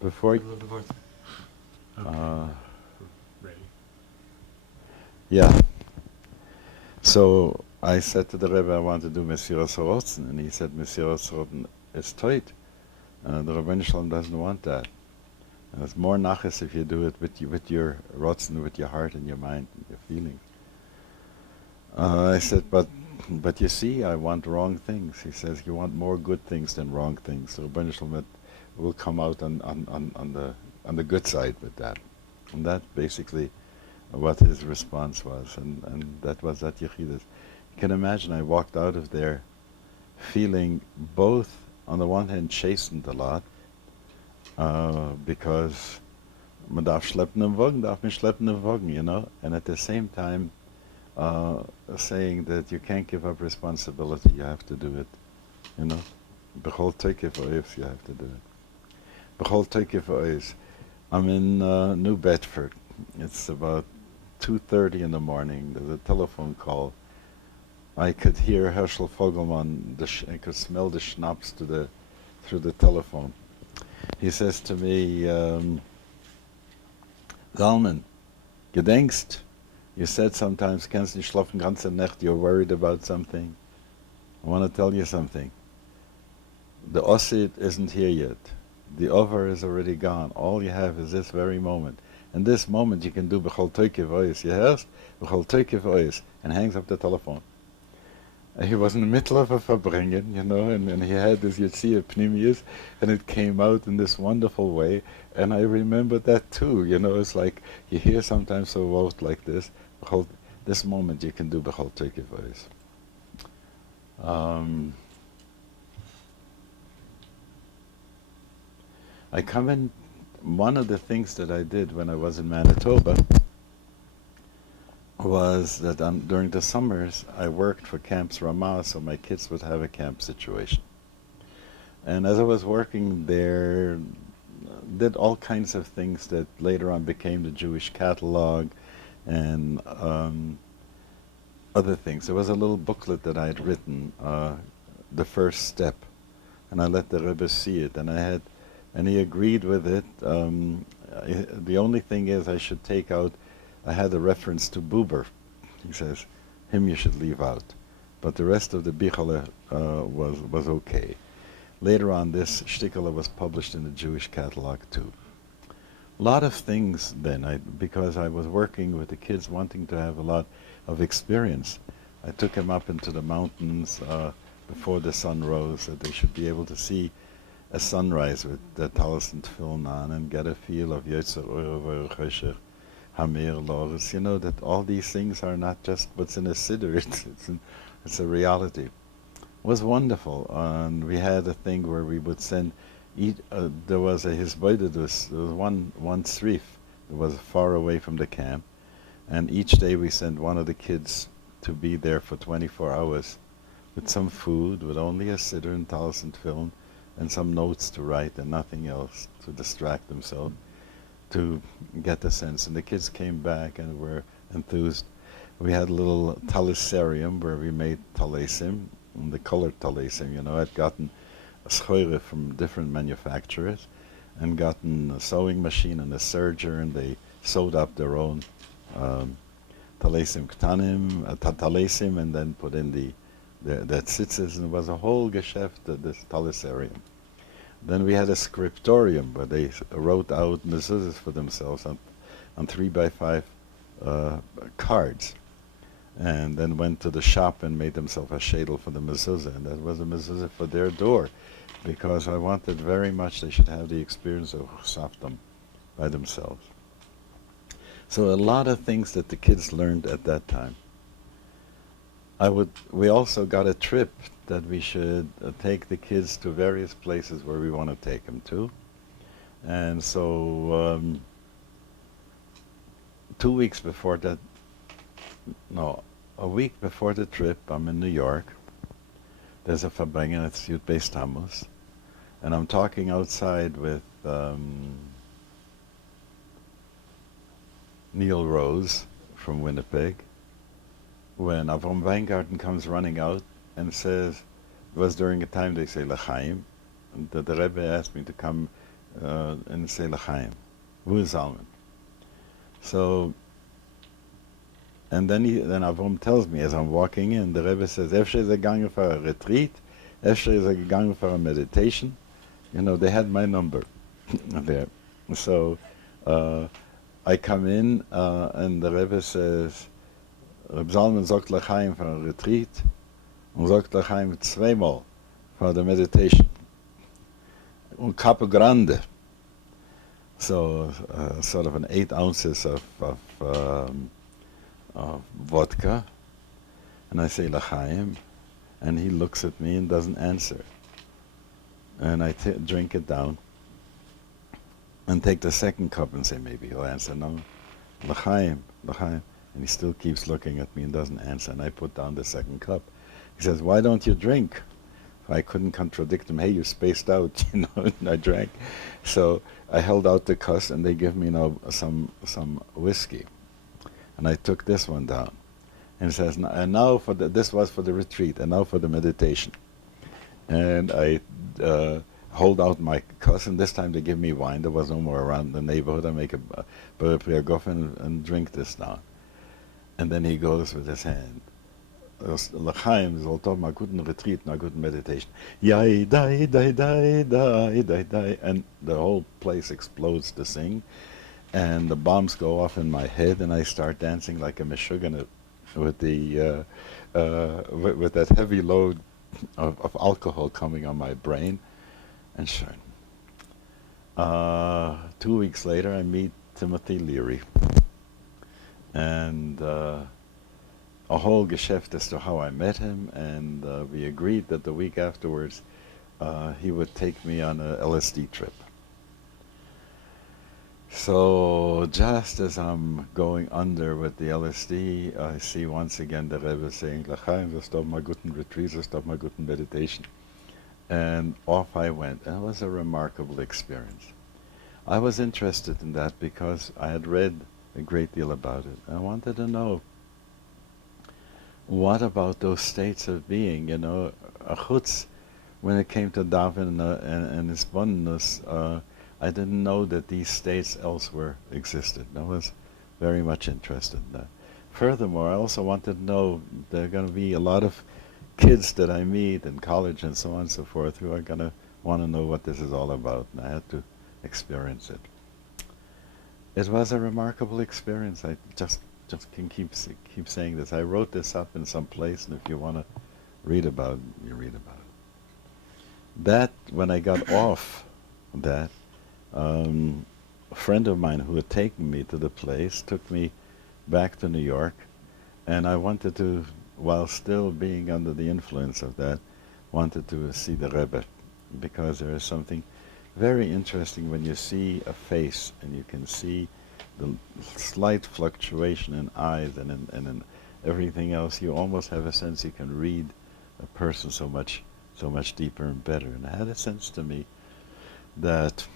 Before, Ready. yeah. So I said to the Rebbe, I want to do Mesiras Rotzen, and he said Mesiras Rotzen is tight. The Rebbe Shalom doesn't want that. And it's more nachas if you do it with your Rotzen, with your heart and your mind and your feelings. I said, but you see, I want wrong things. He says, you want more good things than wrong things. So Rebbe Shalom will come out on the good side with that. And that basically what his response was, and that was at Yechidus. You can imagine I walked out of there feeling both, on the one hand, chastened a lot, because man darf schleppen im Wagen, darf mich schleppen im Wagen, you know, and at the same time saying that you can't give up responsibility, you have to do it, you know. Bechol tekef ois, you have to do it. Bechol tekef ois. I'm in New Bedford. It's about 2:30 in the morning. There's a telephone call. I could hear Herschel Fogelman. I could smell the schnapps through the telephone. He says to me, Zalman, gedenkst? You said sometimes, kannst nicht schlafen ganze Nacht, you're worried about something. I want to tell you something. The Osid isn't here yet. The over is already gone. All you have is this very moment. In this moment you can do Bechol Toike voice. You hear? Bechol Toike voice. And hangs up the telephone. He was in the middle of a Farbrengen, you know, and he had this Yetzia Pnimius, and it came out in this wonderful way. And I remember that too, you know, it's like you hear sometimes a word like this. Bechol, this moment you can do Bechol Toike voice. I come in, one of the things that I did when I was in Manitoba was that during the summers I worked for Camps Ramah, so my kids would have a camp situation. And as I was working there, did all kinds of things that later on became the Jewish catalog and other things. There was a little booklet that I had written, The First Step, and I let the Rebbe see it, and he agreed with it. The only thing is I should take out, I had a reference to Buber. He says, him you should leave out. But the rest of the Bichala was okay. Later on, this shtikala was published in the Jewish catalog too. A lot of things then, because I was working with the kids wanting to have a lot of experience, I took them up into the mountains before the sun rose, that they should be able to see a sunrise with the talis and tefillin on and get a feel of Yetzer Oyer Cheshech, Hamir Loris. You know that all these things are not just what's in a siddur, it's a reality. It was wonderful, and we had a thing where we would send, there was a hisboidedus, there was one srif that was far away from the camp, and each day we sent one of the kids to be there for 24 hours with some food, with only a siddur and talis and tefillin, and some notes to write and nothing else to distract themselves, to get the sense. And the kids came back and were enthused. We had a little talisarium where we made talesim, and the colored talesim, you know. I'd gotten a schoire from different manufacturers and gotten a sewing machine and a serger, and they sewed up their own talesim ktanim, talesim, and then put in the tzitzis, and it was a whole geschäft, this talisarium. Then we had a scriptorium where they wrote out mezuzahs for themselves on 3x5 cards, and then went to the shop and made themselves a shadel for the mezuzah, and that was a mezuzah for their door, because I wanted very much they should have the experience of Chsaftam by themselves. So a lot of things that the kids learned at that time. We also got a trip that we should take the kids to various places where we want to take them to. And so 2 weeks before that, no, a week before the trip, I'm in New York. There's a Farbrengen, it's Yud Beis Tammuz. And I'm talking outside with Neil Rose from Winnipeg, when Avram Weingarten comes running out and says, it was during a time they say L'chaim, that the Rebbe asked me to come and say L'chaim. Reb Zalman. So, and then Avram tells me as I'm walking in, the Rebbe says, Efshe is gegangen for a retreat, Efshe is gegangen for a meditation. You know, they had my number there. So I come in and the Rebbe says, Reb Zalman sagt L'chaim for a retreat und sagt L'chaim zweimal for the meditation. Und Capo Grande. So sort of an 8 ounces of vodka, and I say L'chaim, and he looks at me and doesn't answer. And I drink it down, and take the second cup and say maybe he'll answer. No, L'chaim, L'chaim, and he still keeps looking at me and doesn't answer. And I put down the second cup. He says, "Why don't you drink?" I couldn't contradict him. Hey, you spaced out, you know. And I drank, so I held out the cuss, and they give me some whiskey. And I took this one down, and it says, and now for this was for the retreat, and now for the meditation. And I hold out my cuss, and this time they give me wine. There was no more around the neighborhood. I make a priagof and drink this down. And then he goes with his hand. L'chaim soll doch mal guten Retreat, na guten meditation. Yai, dai, dai, dai, dai, dai, dai. And the whole place explodes to sing. And the bombs go off in my head, and I start dancing like a meshuggah with the with that heavy load of alcohol coming on my brain. And sure, 2 weeks later, I meet Timothy Leary, and a whole geschäft as to how I met him, and we agreed that the week afterwards he would take me on a LSD trip. So just as I'm going under with the LSD, I see once again the Rebbe saying, L'chaim, das doch mal guten Retreat, das doch mal guten meditation. And off I went. And it was a remarkable experience. I was interested in that because I had read a great deal about it. I wanted to know, what about those states of being, you know, a chutz, when it came to daven and his oneness, I didn't know that these states elsewhere existed. I was very much interested in that. Furthermore, I also wanted to know, there are going to be a lot of kids that I meet in college and so on and so forth who are going to want to know what this is all about, and I had to experience it. It was a remarkable experience. I just can keep saying this. I wrote this up in some place, and if you want to read about it, you read about it. That, when I got off that, a friend of mine who had taken me to the place took me back to New York, and I wanted to, while still being under the influence of that, wanted to see the Rebbe, because there is something very interesting when you see a face and you can see the slight fluctuation in eyes and in everything else. You almost have a sense you can read a person so much deeper and better. And it had a sense to me that,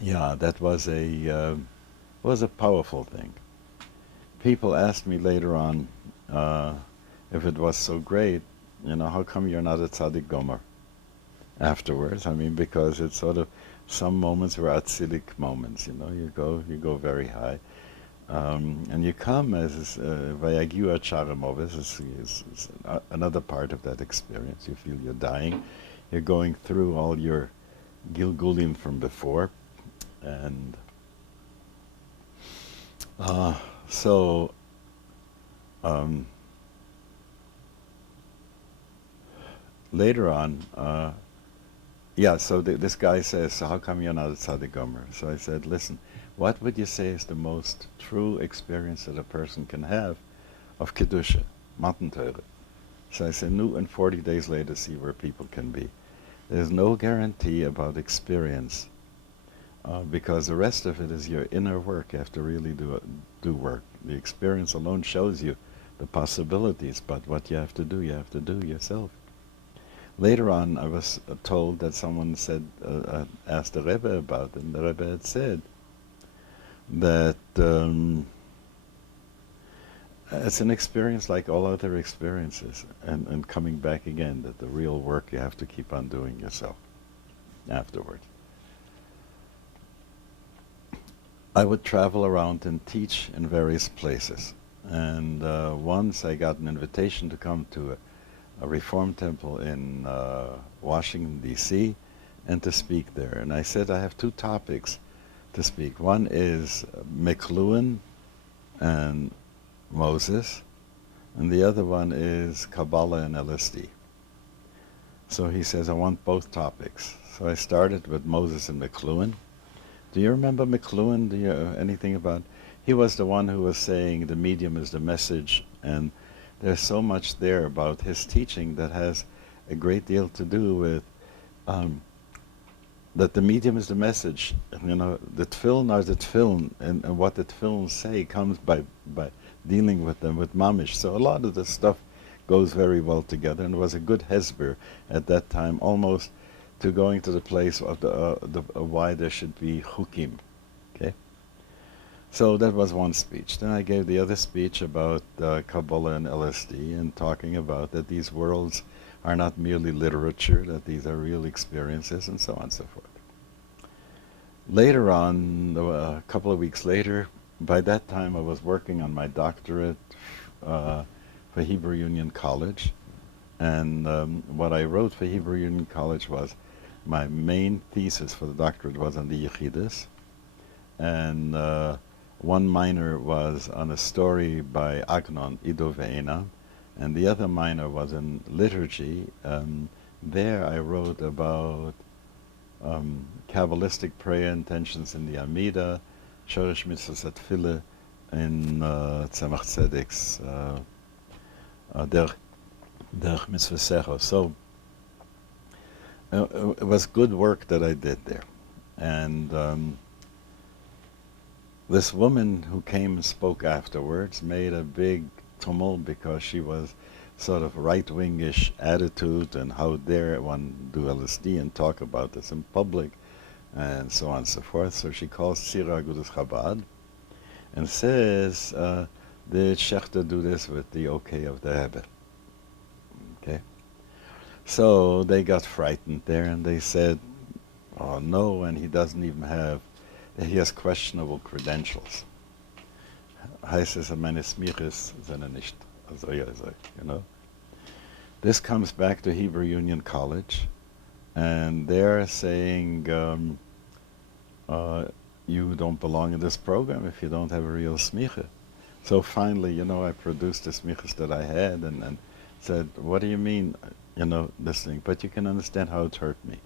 yeah, that was a powerful thing. People asked me later on, if it was so great, you know, how come you're not a tzaddik gomer afterwards? I mean, because it's sort of, some moments were atzilic moments, you know, you go very high. And you come as vayagiu charemovis is another part of that experience. You feel you're dying. You're going through all your gilgulim from before. And later on, this guy says, so how come you're not a tzaddik gomer? So I said, listen, what would you say is the most true experience that a person can have of Kedusha, Matan Torah? So I said, and 40 days later, see where people can be. There's no guarantee about experience, because the rest of it is your inner work. You have to really do work. The experience alone shows you the possibilities, but what you have to do yourself. Later on, I was told that someone said, asked the Rebbe about it, and the Rebbe had said that it's an experience like all other experiences, and coming back again, that the real work you have to keep on doing yourself afterwards. I would travel around and teach in various places. And once I got an invitation to come to a Reform temple in Washington, D.C., and to speak there. And I said I have two topics to speak. One is McLuhan and Moses, and the other one is Kabbalah and LSD. So he says, I want both topics. So I started with Moses and McLuhan. Do you remember McLuhan? Do you anything about? He was the one who was saying the medium is the message, and there's so much there about his teaching that has a great deal to do with that the medium is the message. You know, the tefillin are the tefillin, and what the tefillin say comes by dealing with them with mamish. So a lot of the stuff goes very well together, and it was a good hesber at that time, almost to going to the place of the why there should be chukim. Okay. So that was one speech. Then I gave the other speech about Kabbalah and LSD, and talking about that these worlds are not merely literature, that these are real experiences, and so on and so forth. Later on, a couple of weeks later, by that time I was working on my doctorate for Hebrew Union College, and what I wrote for Hebrew Union College was my main thesis for the doctorate was on the Yechidus, and one minor was on a story by Agnon, Ido Ve'ena, and the other minor was in liturgy. There I wrote about Kabbalistic prayer intentions in the Amida, Shorish Mitzvahs at Tefillah in Tzemach Tzedek's Derech Mitzvah Secho. So it was good work that I did there. And this woman who came and spoke afterwards made a big tumult because she was sort of right-wingish attitude, and how dare one do LSD and talk about this in public, and so on and so forth. So she calls Tzira Agudas Chabad and says, did Schechter do this with the okay of the Rebbe? Okay. So they got frightened there, and they said, oh no, and he doesn't even have, he has questionable credentials. Heißt es, meine Smiches sind nicht, you know. This comes back to Hebrew Union College, and they're saying, you don't belong in this program if you don't have a real smicha. So finally, you know, I produced the smichas that I had, and said, what do you mean, you know, this thing? But you can understand how it hurt me.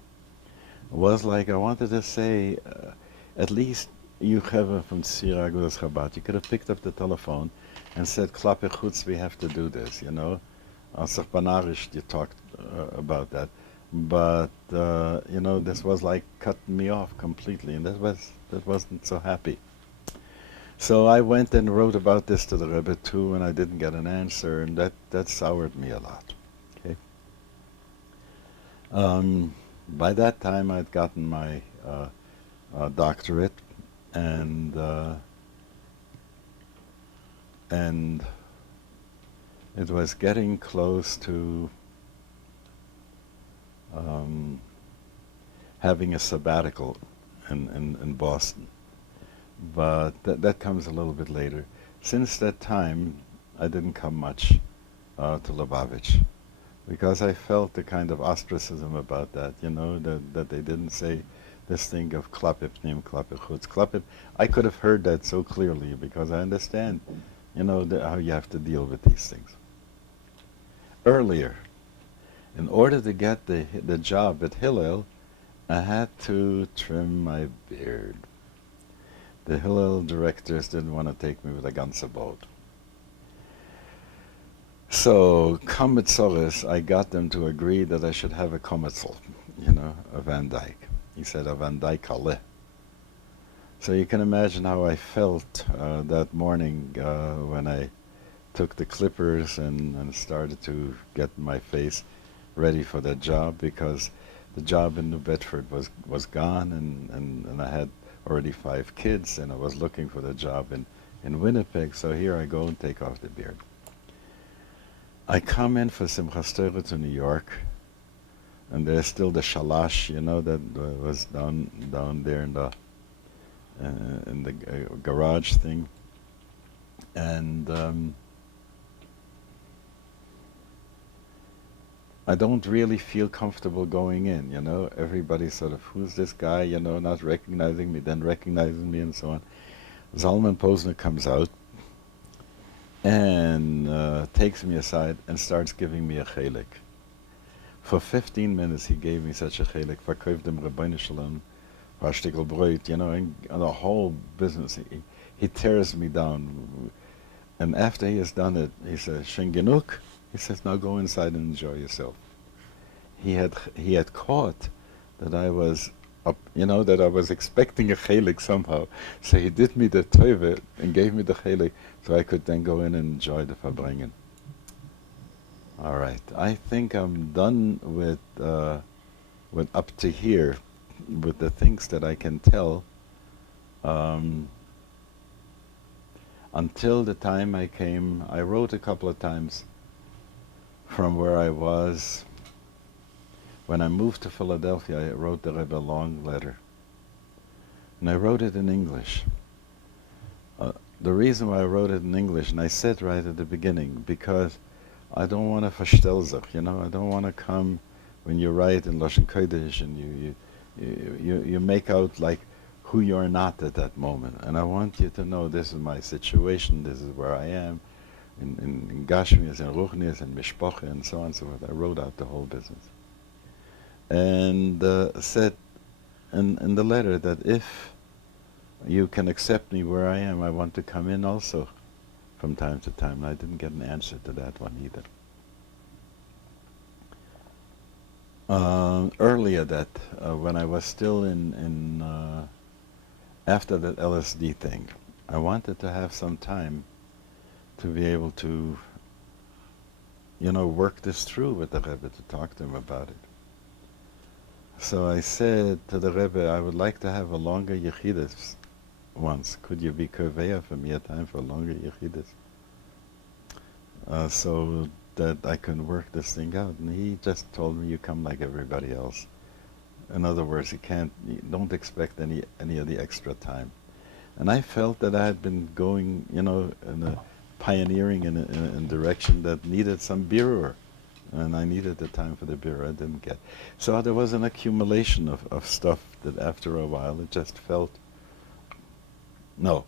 It was like I wanted to say, at least you have from Tzira Agudas Chabad. You could have picked up the telephone and said, Klappe Chutz, we have to do this, you know. Asach Banarish, you talked about that. But, you know, this was like cutting me off completely, and that wasn't so happy. So I went and wrote about this to the Rebbe too, and I didn't get an answer, and that soured me a lot. Okay. By that time, I'd gotten my doctorate, and it was getting close to having a sabbatical in Boston. But that comes a little bit later. Since that time, I didn't come much to Lubavitch, because I felt the kind of ostracism about that, you know, that they didn't say this thing of klappe pnim, klappe chutz, klappe. I could have heard that so clearly, because I understand, you know, how you have to deal with these things. Earlier, in order to get the job at Hillel, I had to trim my beard. The Hillel directors didn't want to take me with a ganze boat. So, Kametzoris, I got them to agree that I should have a Kometzel, you know, a Van Dyke. He said, a Van Dyke Ale. So you can imagine how I felt that morning when I took the clippers and started to get my face ready for that job, because the job in New Bedford was gone, and I had already 5 kids, and I was looking for the job in Winnipeg. So here I go and take off the beard. I come in for Simchas Torah to New York, and there's still the shalash, you know, that was down there in the in the garage thing, and I don't really feel comfortable going in, you know. Everybody's sort of, who's this guy, you know, not recognizing me, then recognizing me, and so on. Zalman Posner comes out and takes me aside and starts giving me a chelik. For 15 minutes he gave me such a chelik, verkauft dem Rabbi Shalom, Parshtikel Brot, you know, and the whole business. He tears me down. And after he has done it, he says, Shen genug. He says, now go inside and enjoy yourself. He had caught that I was up, you know, that I was expecting a chelik somehow. So he did me the teuve and gave me the chelik so I could then go in and enjoy the Farbrengens. All right, I think I'm done with up to here, with the things that I can tell. Until the time I came, I wrote a couple of times from where I was. When I moved to Philadelphia, I wrote the Rebbe a long letter. And I wrote it in English. The reason why I wrote it in English, and I said right at the beginning, because I don't want to verstell sich, you know, I don't want to come when you write in Lashon Kodesh and you make out like who you're not at that moment. And I want you to know this is my situation, this is where I am, in Gashmias and Ruchnias and Mishpoche and so on and so forth. I wrote out the whole business. And said in the letter that if you can accept me where I am, I want to come in also from time to time. And I didn't get an answer to that one either. Earlier that, when I was still in after that LSD thing, I wanted to have some time to be able to, you know, work this through with the Rebbe, to talk to him about it. So I said to the Rebbe, I would like to have a longer yechidus once. Could you be kurveya for me a time for a longer yechidus? So that I can work this thing out. And he just told me, you come like everybody else. In other words, you don't expect any of the extra time. And I felt that I had been going, you know, pioneering in a direction that needed some birur. And I needed the time for the birur I didn't get. So there was an accumulation of stuff that after a while it just felt, no.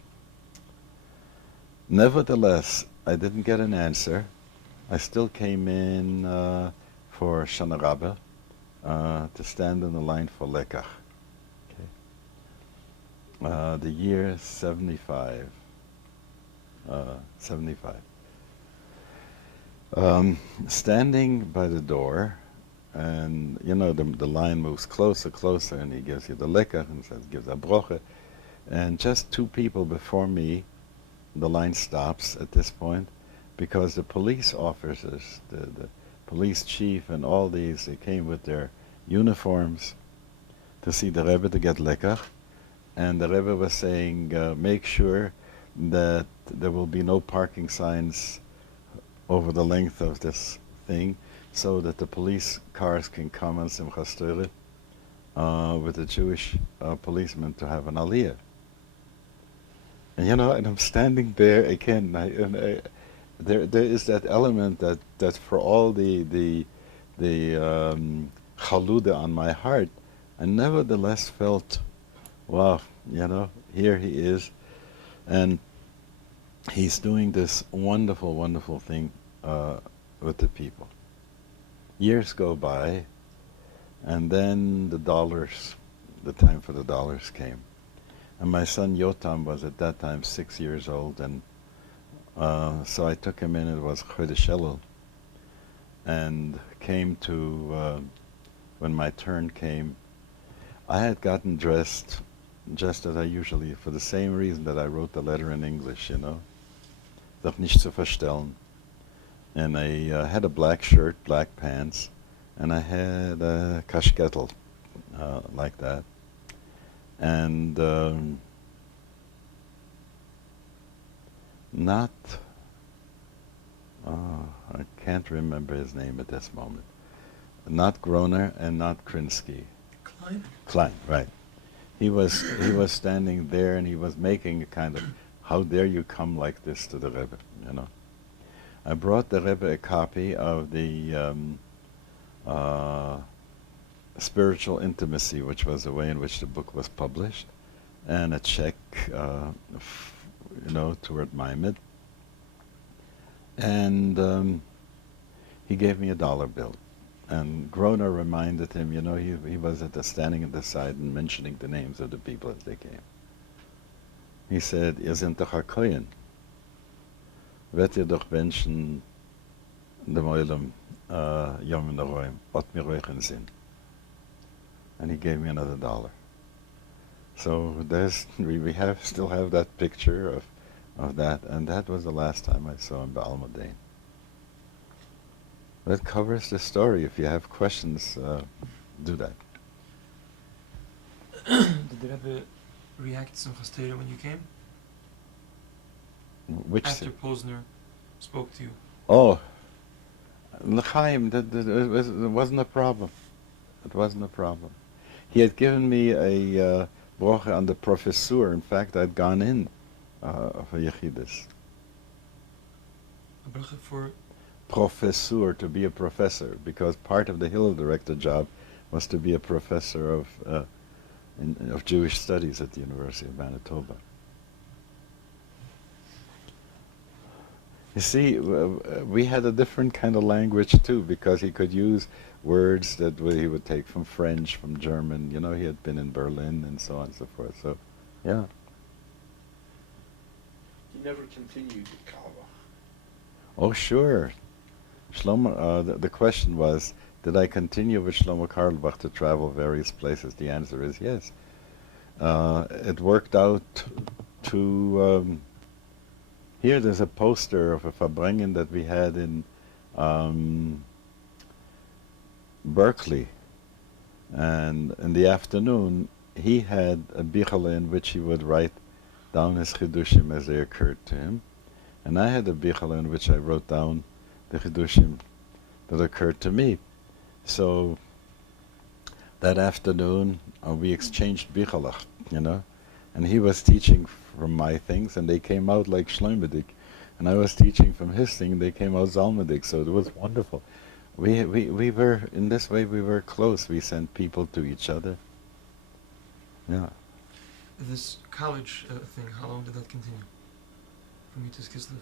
Nevertheless, I didn't get an answer. I still came in for Shana Rabbah to stand in the line for Lekach. Okay. The year 75. 75. Standing by the door, and you know the line moves closer, and he gives you the lekach and says, gives a broche, and just two people before me, the line stops at this point, because the police officers, the police chief and all these, they came with their uniforms to see the Rebbe to get lekach, and the Rebbe was saying, make sure that there will be no parking signs over the length of this thing, so that the police cars can come on Simchas Torah with the Jewish policemen to have an aliyah. And you know, and I'm standing there again. There is that element that for all the chaluda on my heart, I nevertheless felt, wow, you know, here he is, and he's doing this wonderful, wonderful thing with the people. Years go by, and then the time for the dollars came. And my son Yotam was at that time 6 years old, and so I took him in. It was Chodesh Elul, and came to, when my turn came, I had gotten dressed just as I usually, for the same reason that I wrote the letter in English, you know, doch nicht zu verstellen. And I had a black shirt, black pants, and I had a kashketel, like that. And not, I can't remember his name at this moment. Not Groner and not Krinsky. Klein? Klein, right. he was standing there and he was making a kind of, how dare you come like this to the Rebbe, you know. I brought the Rebbe a copy of the Spiritual Intimacy, which was the way in which the book was published, and a check, toward Maimed. And he gave me $1 bill. And Groner reminded him, he was standing at the side and mentioning the names of the people as they came. He said, "Ihr seid doch a Kohen. Wird ihr doch wünschen, dem Oilem, Yom Neroim, ot mir roichen Sinn." And he gave me another $1. So we still have that picture of that, and that was the last time I saw him Ba'almadein. That covers the story. If you have questions, do that. Did the Rebbe react to Simchas Torah when you came? After Posner spoke to you? Oh, L'chaim, it wasn't a problem. It wasn't a problem. He had given me a broche on the professor. In fact, I'd gone in for Yechidus. A broche for? Professor, to be a professor, because part of the Hillel director job was to be a professor of Jewish studies at the University of Manitoba. You see, we had a different kind of language too, because he could use words that he would take from French, from German. He had been in Berlin and so on and so forth. So, yeah. He never continued at Kalbach. Oh, sure. Shlomo, the question was, did I continue with Shlomo Carlebach to travel various places? The answer is yes. It worked out to... here there's a poster of a Farbrengen that we had in Berkeley. And in the afternoon, he had a bichale in which he would write down his chidushim as they occurred to him. And I had a bichale in which I wrote down the chidushim that occurred to me. So that afternoon, we exchanged bichalach, and he was teaching from my things, and they came out like Shloimedik, and I was teaching from his thing, and they came out Zalmadik. So it was wonderful. We were, in this way, we were close. We sent people to each other. Yeah. This college thing, how long did that continue?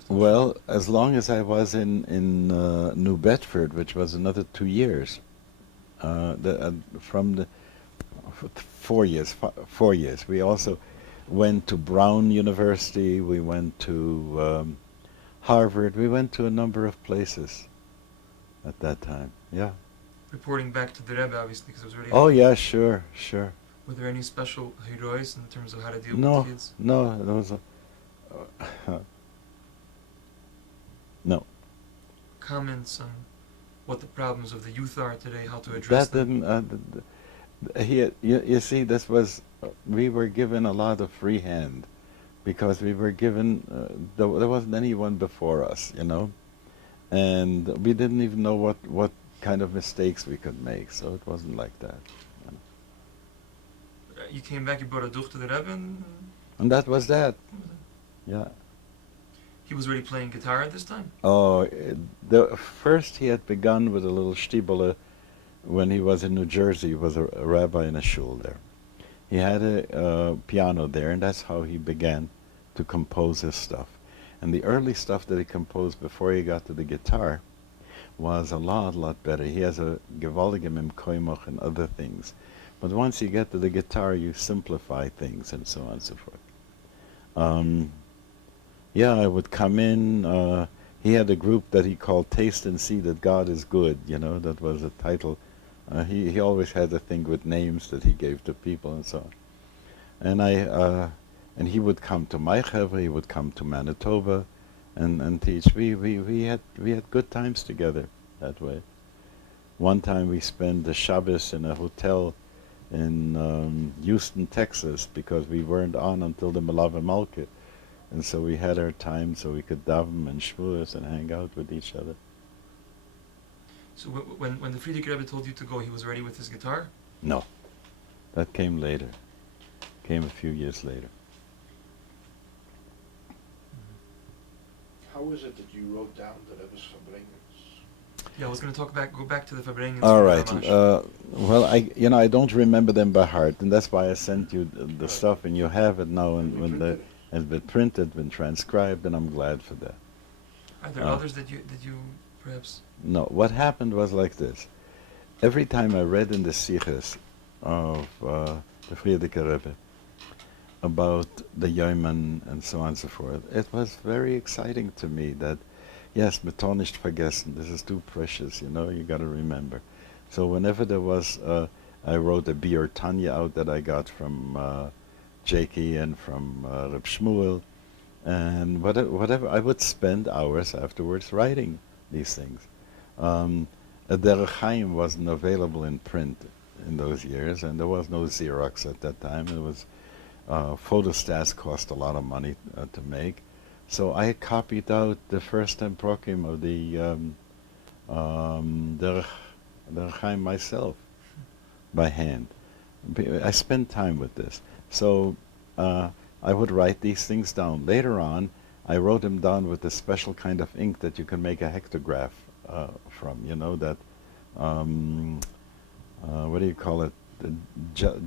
Well, as long as I was in New Bedford, which was another 2 years. From the 4 years. 4 years. We also went to Brown University. We went to Harvard. We went to a number of places at that time. Yeah. Reporting back to the Rebbe, obviously, because it was already. Oh yeah, sure. Were there any special heroes in terms of how to deal with the kids? No, there was no. Comments on what the problems of the youth are today, how to address them? You see, this was, we were given a lot of free hand, because we were given, there wasn't anyone before us, and we didn't even know what kind of mistakes we could make, so it wasn't like that. You came back, you brought a duch to the Rebbe, and that was that. Yeah. He was already playing guitar at this time? Oh, first he had begun with a little shtibele when he was in New Jersey. He was a rabbi in a shul there. He had a piano there, and that's how he began to compose his stuff. And the early stuff that he composed before he got to the guitar was a lot better. He has a gewaltige mimkoimoch and other things. But once you get to the guitar, you simplify things and so on and so forth. Yeah, I would come in. He had a group that he called Taste and See That God Is Good. That was a title. He always had a thing with names that he gave to people and so on. And he would come to my chevra, he would come to Manitoba and teach. We had good times together that way. One time we spent the Shabbos in a hotel in Houston, Texas, because we weren't on until the Melave Malke. And so we had our time so we could daven and shvuas and hang out with each other. So when the Frierdiker Rebbe told you to go, he was ready with his guitar? No, that came later. came a few years later. How is it that you wrote down the Rebbe's Farbrengens? Yeah, I was going to go back to the Farbrengens. All right. Well, I don't remember them by heart, and that's why I sent you the stuff, and you have it now, and when it has been printed, been transcribed, and I'm glad for that. Are there others that you perhaps? No. What happened was like this. Every time I read in the Siches of the Frierdiker Rebbe about the Yom and so on and so forth, it was very exciting to me that, yes, Metor nicht vergessen, this is too precious, you got to remember. So whenever there was, I wrote a Biur Tanya out that I got from Jakey and from Reb Shmuel, and whatever, I would spend hours afterwards writing these things. A Derech Chaim wasn't available in print in those years, and there was no Xerox at that time. It was photostats cost a lot of money to make, so I copied out the first 10 prokim of the Derech Chaim myself by hand. I spent time with this, so I would write these things down. Later on, I wrote them down with a special kind of ink that you can make a hectograph from, that, what do you call it, the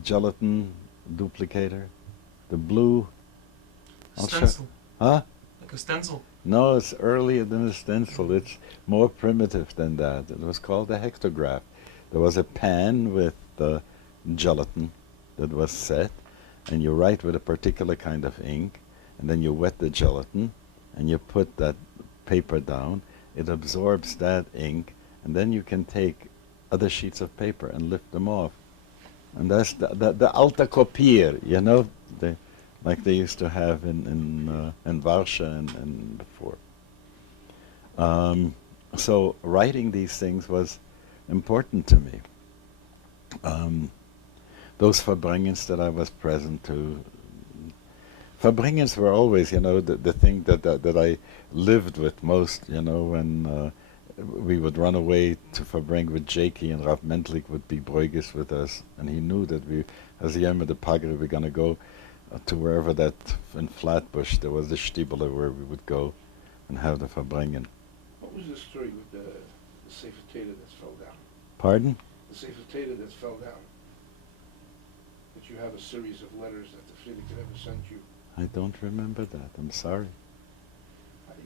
gelatin duplicator, the blue. Stencil. Huh? Like a stencil. No, it's earlier than a stencil. It's more primitive than that. It was called a hectograph. There was a pan with gelatin that was set, and you write with a particular kind of ink, and then you wet the gelatin, and you put that paper down. It absorbs that ink, and then you can take other sheets of paper and lift them off. And that's the alta kopier, like they used to have in Varsha and before. So writing these things was important to me. Those Farbrengens that I was present to, Farbrengens were always, the thing that I lived with most, when we would run away to Farbrengen with Jakey, and Rav Mentlik would be Bruegges with us, and he knew that we, as a Yom the Pagre, we're going to go to wherever that, in Flatbush, there was the Stiebele where we would go and have the Farbrengen. What was the story with the Sefer Torah that fell down? Pardon? The Sefer Torah that fell down. That you have a series of letters that the Frierdiker Rebbe sent you. I don't remember that. I'm sorry.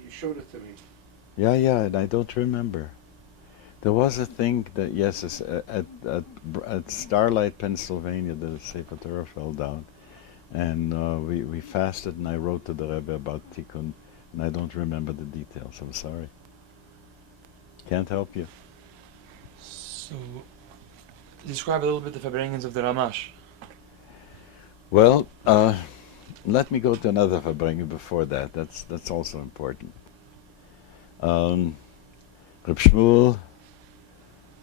You showed it to me. Yeah, and I don't remember. There was a thing that, yes, at Starlight, Pennsylvania, the Sefer Torah fell down, and we fasted, and I wrote to the Rebbe about Tikkun, and I don't remember the details. I'm sorry. Can't help you. So, describe a little bit the Farbrengens of the Ramash. Well, let me go to another Farbrengen before that. That's also important. Reb Shmuel,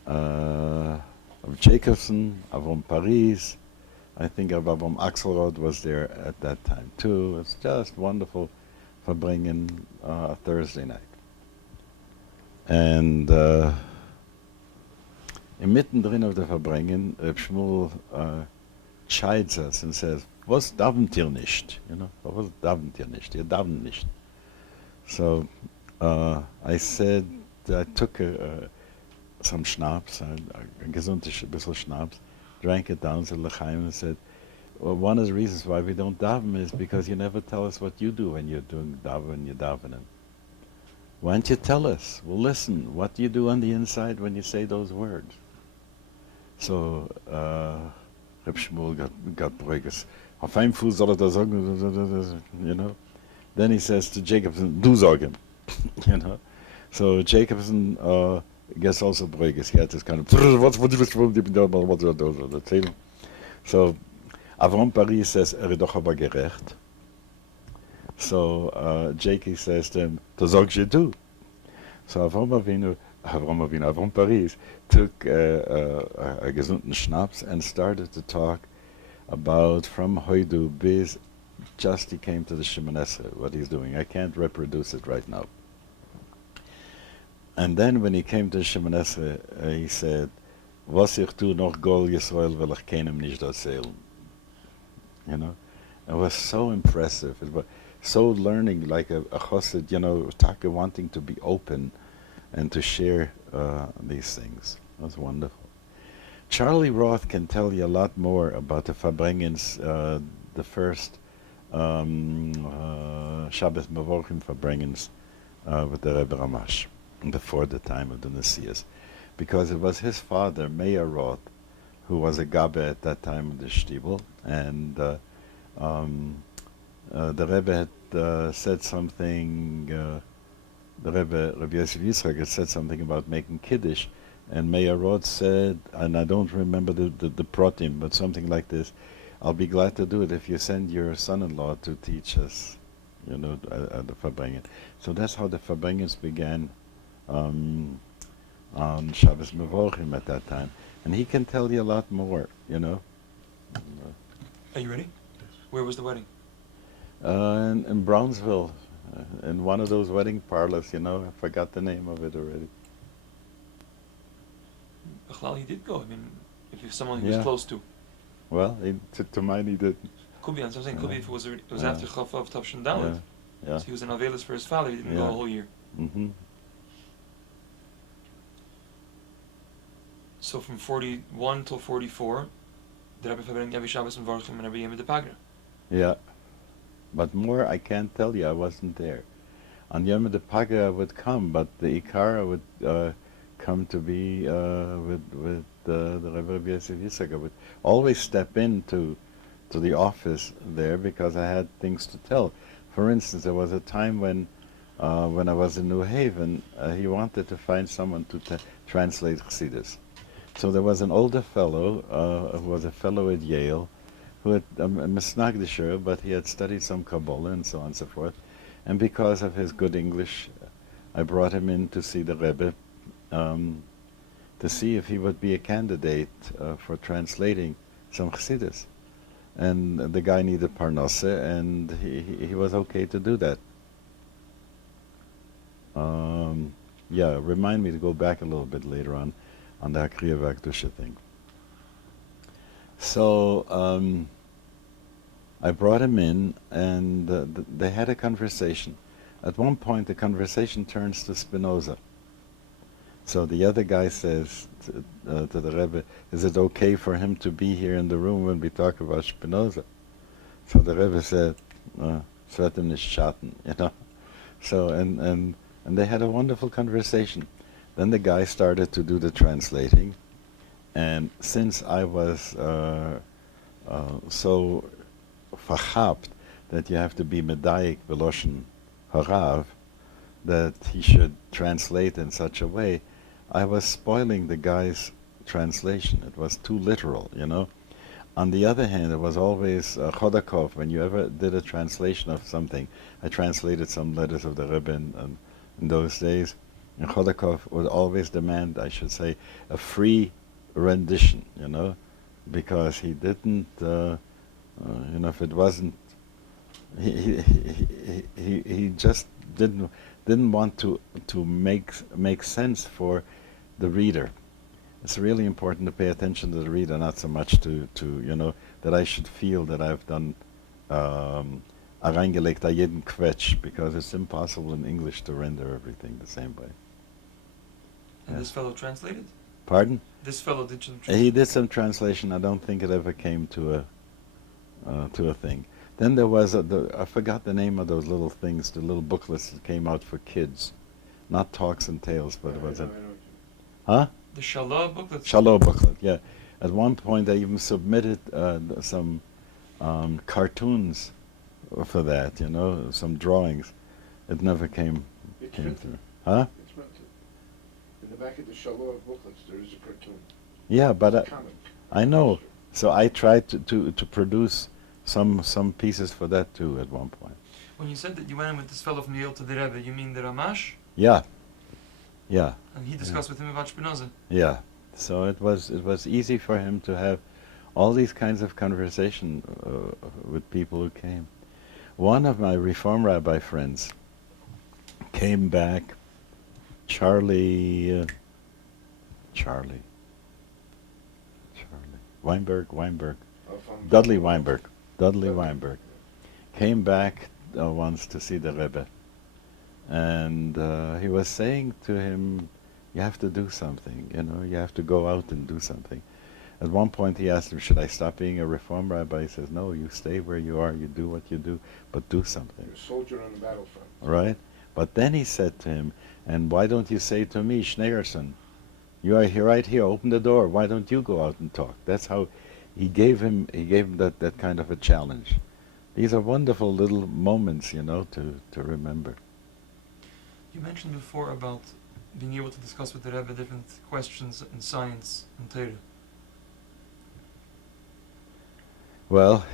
of Jacobson, Avram Paris. I think Avram Axelrod was there at that time too. It's just wonderful Farbrengen Thursday night. And mittendrin of the Farbrengen, Reb Shmuel chides us and says, "Was davent ihr nicht?" Was davent ihr nicht? Ihr davent nicht. So I said, I took some schnapps, a gesunde bisschen schnapps, drank it down, said l'chaim, and said, well, one of the reasons why we don't daven is because you never tell us what you do when you're doing daven, you're davening. Why don't you tell us? We'll listen. What do you do on the inside when you say those words? So Reb Shmuel got Bruegges. Auf einen Fuß soll das sagen, Then he says to Jacobson, du sag ihm. So Jacobson gets also Bruegges. He had this kind of, so Avram Paris says, doch aber gerecht. So Jakey says to him, du sagst du. So Avram Paris took a gesunden Schnaps and started to talk about from Hoidu bis just he came to the Shemoneh, what he's doing. I can't reproduce it right now. And then when he came to the Shemoneh, he said, was ich tu noch Gol Yisrael will ich keinem nicht erzählen. you know. It was so impressive. It was so learning, like a chassid, taka wanting to be open and to share these things. It was wonderful. Charlie Roth can tell you a lot more about the Farbrengens, the first Shabbos Mevorchim Farbrengens with the Rebbe Ramash before the time of the Messias, because it was his father, Meir Roth, who was a Gabbe at that time of the Shtibel, and the Rebbe had said something, the Rebbe, Rabbi Yosef had said something about making Kiddush, and Meir Roth said, and I don't remember the protim, but something like this, I'll be glad to do it if you send your son-in-law to teach us, the Farbrengen. So that's how the Farbrengens began on Shabbos Mevorchim at that time. And he can tell you a lot more, Are you ready? Where was the wedding? In Brownsville, in one of those wedding parlors, I forgot the name of it already. Bechlal, he did go. I mean, if you're someone he was close to. Well, to mine he didn't. Could be, I'm saying, could be if it was after Chaf of Tavshin Dalet. Yeah. So he was an Avelis for his father, he didn't go a whole year. Mm-hmm. So from 41 till 44, the Rebbe Farbrengen every Shabbos and Vorchim and every Yom de Pagra. Yeah. But more I can't tell you, I wasn't there. On Yom de Pagra I would come, but the Ikara would come to be with the Rebbe Yosef. I would always step into the office there because I had things to tell. For instance, there was a time when I was in New Haven, he wanted to find someone to translate Chassidus. So there was an older fellow who was a fellow at Yale, who had a misnagdisher, but he had studied some Kabbalah and so on and so forth. And because of his good English, I brought him in to see the Rebbe, to see if he would be a candidate for translating some Chassidus. And the guy needed Parnasse, and he was okay to do that. Remind me to go back a little bit later on the Hakriya Vakdusha thing. So I brought him in, and they had a conversation. At one point, the conversation turns to Spinoza. So the other guy says to the Rebbe, is it okay for him to be here in the room when we talk about Spinoza? So the Rebbe said, "Svetim nicht schatten," So and they had a wonderful conversation. Then the guy started to do the translating, and since I was so verchapt that you have to be medayik veloshen harav, that he should translate in such a way, I was spoiling the guy's translation. It was too literal, On the other hand, it was always Chodakov. When you ever did a translation of something, I translated some letters of the Rebbe in those days, and Chodakov would always demand, I should say, a free rendition, because he didn't, if it wasn't, he just didn't want to make sense for the reader. It's really important to pay attention to the reader, not so much to that I should feel that I've done reingelegt a jeden Quetsch, because it's impossible in English to render everything the same way. And this fellow translated? Pardon? This fellow did some He did some translation. I don't think it ever came to a thing. Then there was I forgot the name of those little things, the little booklets that came out for kids, not Talks and Tales, but it was huh? The Shalom booklet. Shalom booklet, yeah. At one point, I even submitted some cartoons for that, some drawings. It never came through. Huh? It's printed. In the back of the Shalom booklets, there is a cartoon. Yeah, but Comic. I know. So I tried to produce some pieces for that too at one point. When you said that you went in with this fellow from Yale to the Rebbe, you mean the Ramash? Yeah. And he discussed with him about Spinoza. Yeah. So it was easy for him to have all these kinds of conversation with people who came. One of my Reform rabbi friends came back, Charlie Weinberg, Dudley Weinberg. Dudley Weinberg, came back once to see the Rebbe, and he was saying to him, you have to do something, you have to go out and do something. At one point he asked him, should I stop being a Reform rabbi? He says, no, you stay where you are, you do what you do, but do something. You're a soldier on the battlefront. Right? But then he said to him, and why don't you say to me, Schneerson, you are here, right here, open the door, why don't you go out and talk? That's how he gave him that kind of a challenge. These are wonderful little moments, to remember. You mentioned before about being able to discuss with the Rebbe different questions in science and Torah. Well,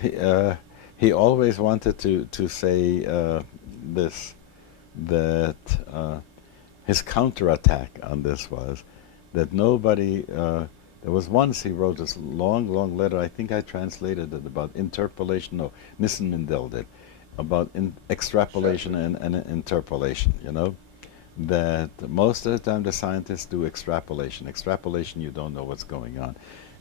he always wanted to say this, that his counterattack on this was that nobody, there was once he wrote this long letter, I think I translated it, about interpolation, no, Nissen Mindel did, about extrapolation and interpolation, that most of the time the scientists do extrapolation. Extrapolation, you don't know what's going on.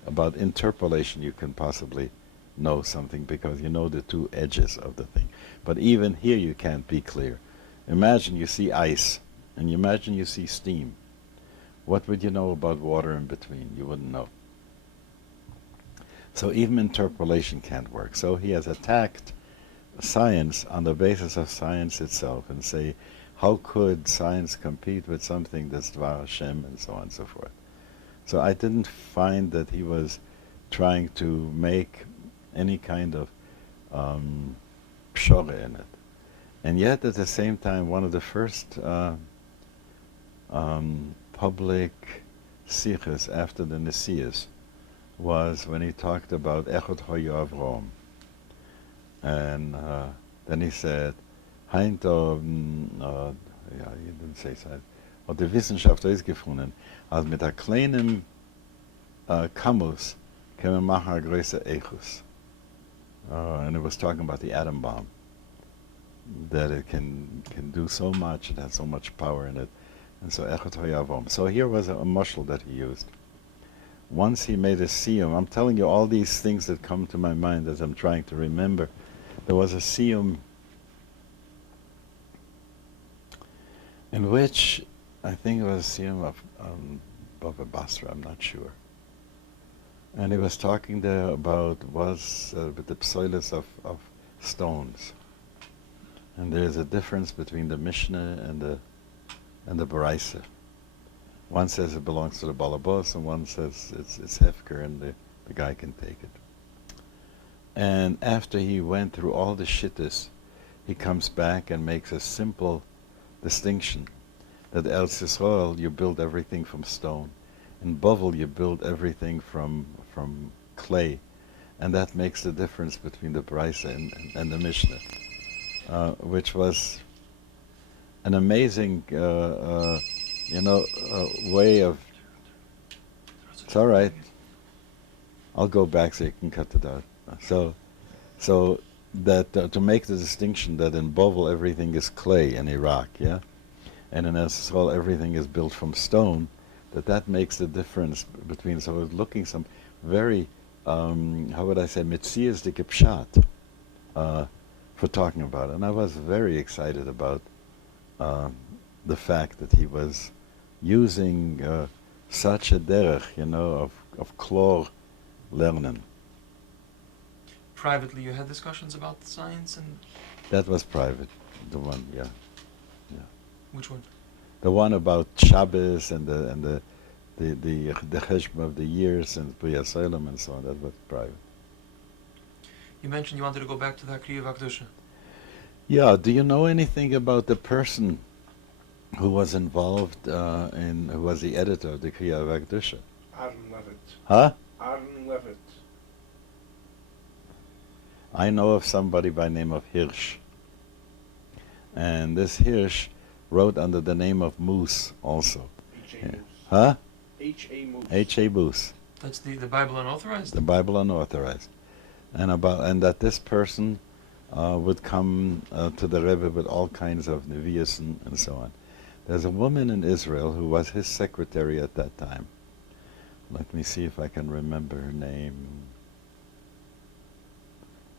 About interpolation, you can possibly know something because you know the two edges of the thing. But even here you can't be clear. Imagine you see ice, and you imagine you see steam. What would you know about water in between? You wouldn't know. So even interpolation can't work. So he has attacked science on the basis of science itself and say, how could science compete with something that's Dvar Hashem and so on and so forth. So I didn't find that he was trying to make any kind of pshore in it. And yet at the same time, one of the first public sichos after the Nesias was when he talked about Echot Hoyo Avrom. And then he said, Heint, he didn't say so, hat die Wissenschaft ausgefunden, als mit a kleinem Kamus kann man machen a größer Echus. And it was talking about the atom bomb, that it can do so much, it has so much power in it. And so Echot Hoyavom. So here was a mushal that he used. Once he made a siyum, I'm telling you all these things that come to my mind as I'm trying to remember. There was a siyum in which, I think it was a siyum of Bava Basra, I'm not sure. And he was talking there about with the psoilus of stones. And there's a difference between the Mishnah and the Baraisa. One says it belongs to the Balabos, and one says it's Hefker, and the guy can take it. And after he went through all the shittas, he comes back and makes a simple distinction that El Yisrael, you build everything from stone. In Bovel, you build everything from clay. And that makes the difference between the Baraisa and the Mishnah, which was an amazing way of... It's all right. I'll go back so you can cut it out. So that to make the distinction that in Bovel everything is clay in Iraq, yeah, and in Israel everything is built from stone, that makes the difference between. So I was looking some very, how would I say, mitzias de gepshat for talking about it, and I was very excited about the fact that he was using such a derech, of klor lernen. Privately, you had discussions about science and... That was private, the one, yeah. Which one? The one about Shabbos and the cheshbon of the years and Bria Salem and so on, that was private. You mentioned you wanted to go back to the Kriya Vakdusha. Yeah, do you know anything about the person who was involved who was the editor of the Kriya Vakdusha? Aaron Levitt. Huh? Aaron Levitt. I know of somebody by name of Hirsch. And this Hirsch wrote under the name of Moose also. H.A. Moose. Huh? H.A. Moose. H.A. Moose. That's the Bible Unauthorized? The Bible Unauthorized. And that this person would come to the Rebbe with all kinds of nevias and so on. There's a woman in Israel who was his secretary at that time. Let me see if I can remember her name.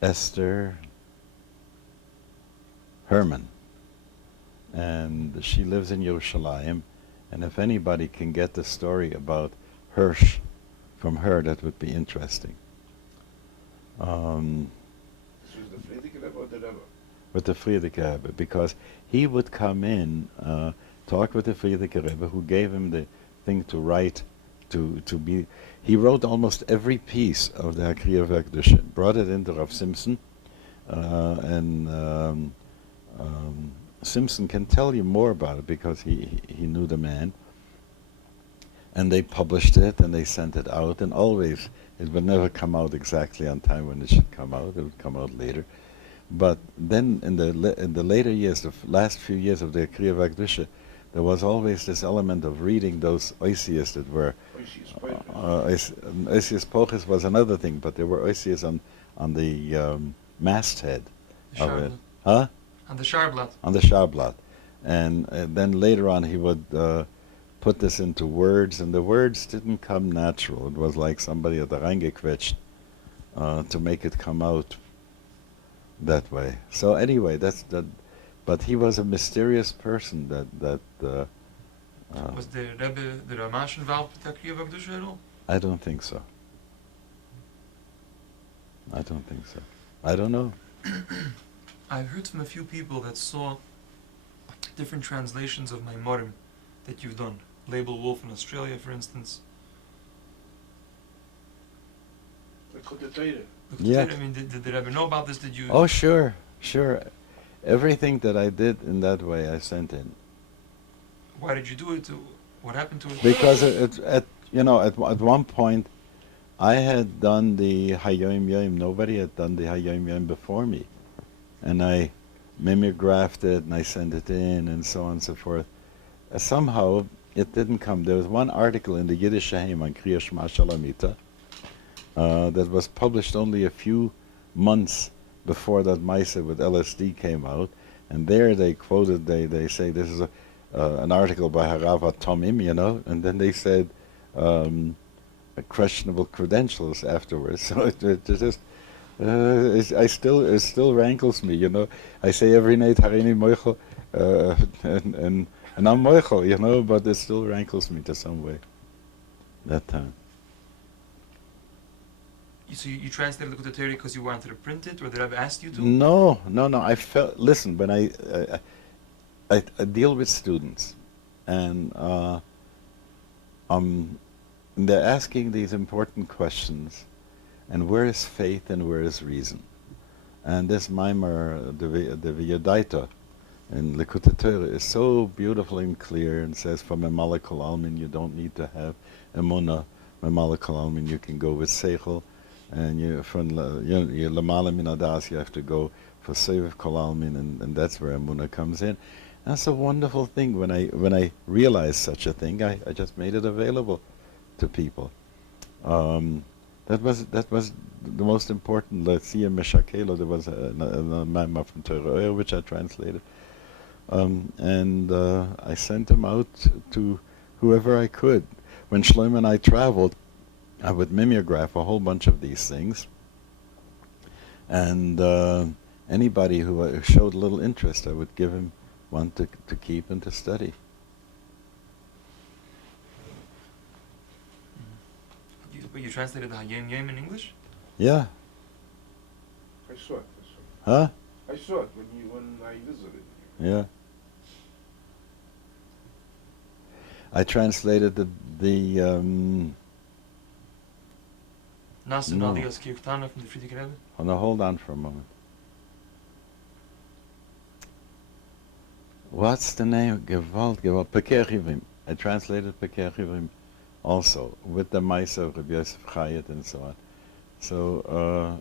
Esther Herman, and she lives in Yerushalayim. And if anybody can get the story about Hirsch from her, that would be interesting. This was the Friedrich Rebbe or the Rebbe? With the Friedrich Rebbe, because he would come in, talk with the Friedrich Rebbe, who gave him the thing to write, to be. He wrote almost every piece of the Hakriya Vekdusha, brought it into Rav Simpson, and Simpson can tell you more about it because he knew the man. And they published it and they sent it out, and always it would never come out exactly on time when it should come out. It would come out later. But then in the later years, the last few years of the Kriya Vagdusha, there was always this element of reading those oisias that were oisias poches was another thing, but there were oisias on the masthead of it. Huh? On the Sharblat. On the Sharblat. And then later on he would put this into words, and the words didn't come natural. It was like somebody had reingequetscht to make it come out that way. So anyway, that's that. But he was a mysterious person. Was the Rebbe the Ramash involved with the Kriya Vagdusha at all? I don't think so. I don't think so. I don't know. I've heard from a few people that saw different translations of Maimorim that you've done. Label Wolf in Australia, for instance. Yeah. I mean, did the Rebbe know about this? Did you? Oh, sure. Everything that I did in that way, I sent in. Why did you do it? What happened to it? Because at one point, I had done the Hayoim Yoim. Nobody had done the Hayoim Yoim before me, and I mimeographed it and I sent it in and so on and so forth. Somehow it didn't come. There was one article in the Yiddish Haim on Kriya Shema Shalamita that was published only a few months before that Maisa with LSD came out, and there they quoted, they say this is an article by Harava Tomim, and then they said questionable credentials afterwards. So it just it still rankles me, I say every night Harini Moichel and I'm Moichel, but it still rankles me to some way. That time. So you translated the Kutateri because you wanted to print it, or the Rebbe asked you to? No. I felt. Listen, when I deal with students, and they're asking these important questions, and where is faith and where is reason? And this mimer, the V'yodaita in Likutei Torah, is so beautiful and clear, and says from a malakal almin you don't need to have emunah. A malakal almin you can go with seichel. And your lamala min adas, you have to go for seviv kol almin, and that's where Emunah comes in. That's a wonderful thing. When I realized such a thing, I just made it available to people. That was the most important. Let's see, in Meshakelo there was a mema from Torah which I translated, and I sent them out to whoever I could. When Shlomo and I traveled, I would mimeograph a whole bunch of these things, and anybody who showed a little interest, I would give him one to keep and to study. But you translated the Hayom Yom in English? Yeah. I saw it. Huh? I saw it when I visited. Yeah. I translated the Nasim No. Aliyah's Kirktana from the Friedrich Rebbe? Oh, no, hold on for a moment. What's the name? Gewalt. Peker Chivim. I translated Peker Chivim also, with the Maisa of Rabbi Yosef Chayet and so on. So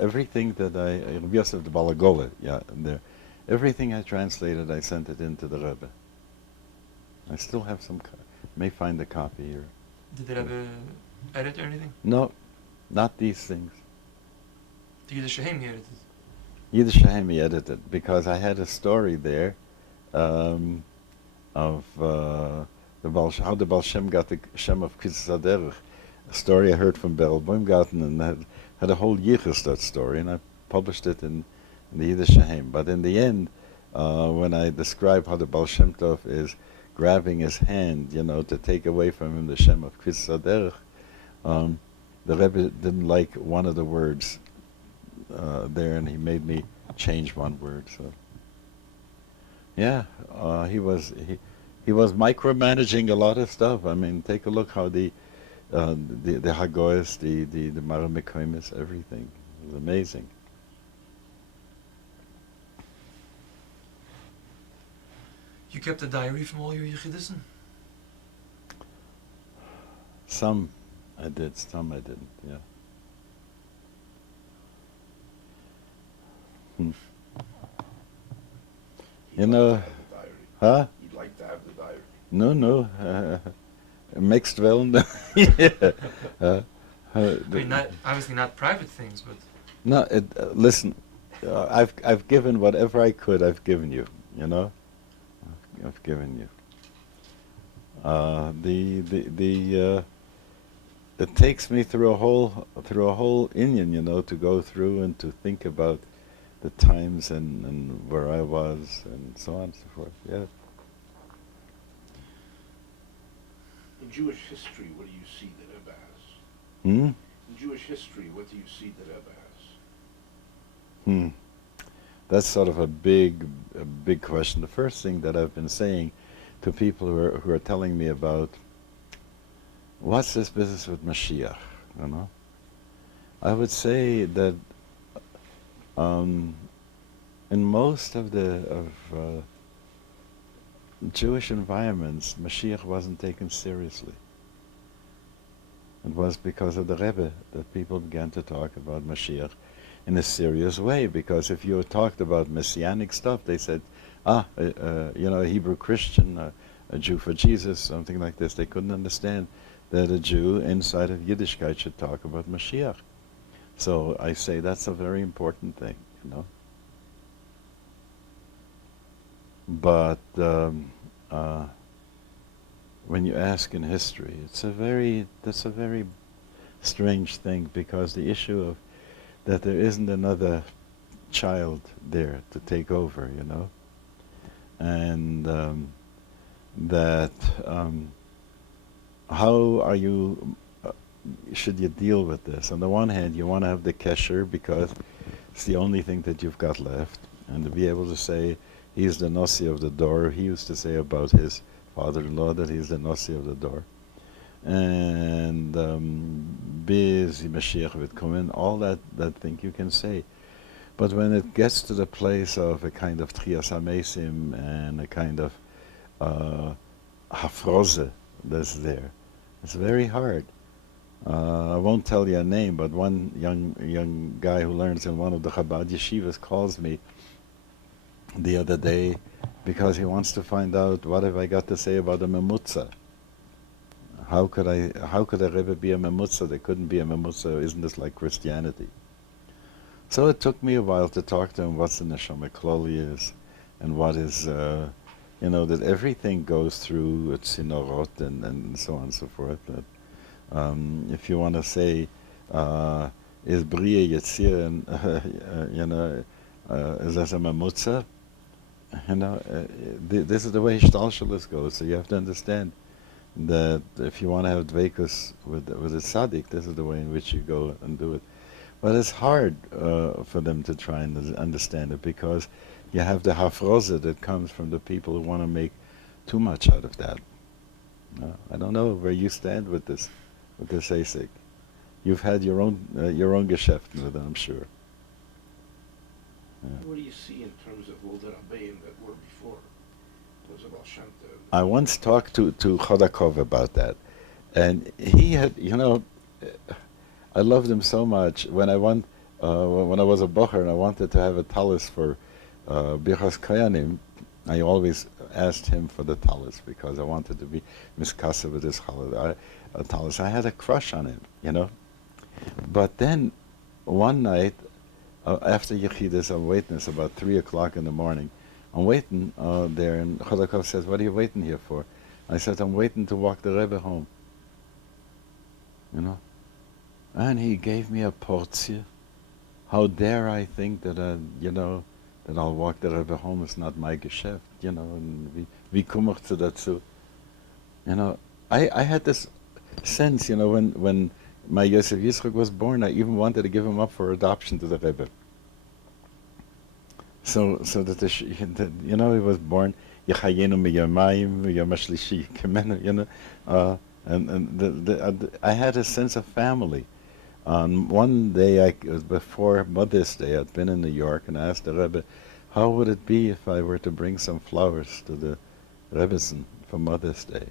everything that Rabbi Yosef the Balagole, and there, everything I translated, I sent it into the Rebbe. I still have some, may find a copy here. Did the Rebbe edit or anything? No, not these things. The Yiddish Haim he edited? Yiddish Haim he edited, because I had a story there of how the Baal Shem got the Shem of Kitzur HaDerech, a story I heard from Beryl Baumgarten, and had a whole yichus, that story, and I published it in the Yiddish Heim. But in the end, when I describe how the Baal Shem Tov is grabbing his hand, to take away from him the Shem of Kvitz Saderech, the Rebbe didn't like one of the words there, and he made me change one word. So, yeah, he was micromanaging a lot of stuff. I mean, take a look how the Hagoyas, the Maramikoimis, everything. It was amazing. You kept a diary from all your Yechidism? Some I did, some I didn't, yeah. You know, huh? You'd like to have the diary. No, mixed well. Yeah. I mean, not obviously not private things, but No, listen, I've given whatever I could. I've given you, I've given you. It takes me through a whole Indian, to go through and to think about the times and where I was and so on and so forth. Yeah. In Jewish history, what do you see the Rebbe as? Hmm. In Jewish history, what do you see the Rebbe as? That's sort of a big question. The first thing that I've been saying to people who are telling me about what's this business with Mashiach, I would say that in most of Jewish environments, Mashiach wasn't taken seriously. It was because of the Rebbe that people began to talk about Mashiach in a serious way, because if you talked about messianic stuff, they said, a Hebrew Christian, a Jew for Jesus, something like this. They couldn't understand that a Jew inside of Yiddishkeit should talk about Mashiach. So I say that's a very important thing, But when you ask in history, that's a very strange thing, because the issue of that there isn't another child there to take over, and that how are you? Should you deal with this? On the one hand, you want to have the kesher because it's the only thing that you've got left, and to be able to say he's the Nasi of the door. He used to say about his father-in-law that he's the Nasi of the door. And Biz Mashiach would come in, all that thing you can say. But when it gets to the place of a kind of Trias HaMesim and a kind of Hafroze that's there, it's very hard. I won't tell you a name, but one young guy who learns in one of the Chabad yeshivas calls me the other day because he wants to find out what have I got to say about a memutza. How could a Rebbe be a memutza? There couldn't be a memutza. Isn't this like Christianity? So it took me a while to talk to him what's the neshama kloli is, and what is, that everything goes through tzinorot and so on and so forth. That, if you want to say, is Bria Yetzir, is as a memutza? This is the way Shtalshalis goes. So you have to understand that if you want to have dveikus with a tzaddik, this is the way in which you go and do it. But it's hard for them to try and understand it, because you have the hafroza that comes from the people who want to make too much out of that. I don't know where you stand with this ASIC. You've had your own geschäft with it, I'm sure. Yeah. What do you see in terms of all the Rabbeim that were before? Those of Baal Shem Tov? I once talked to Chodakov about that, and he had, I loved him so much. When I was a bocher and I wanted to have a talis for Birchas Koyanim, I always asked him for the talis because I wanted to be miskasa with his talis. I had a crush on him, But then one night, after Yechidus, I'm waiting. It's about 3 o'clock in the morning. I'm waiting there, and Chodakov says, "What are you waiting here for?" I said, "I'm waiting to walk the Rebbe home." And he gave me a portia. how dare I think that, that I'll walk the Rebbe home is not my Geschäft, and wie komme ich dazu? I had this sense, when my Yosef Yitzchak was born, I even wanted to give him up for adoption to the Rebbe. So that he was born, Yechayenu miyamayim v'yom hashlishi kemenu, and I had a sense of family. On one day, it was before Mother's Day, I'd been in New York, and I asked the Rebbe, how would it be if I were to bring some flowers to the Rebbeson for Mother's Day?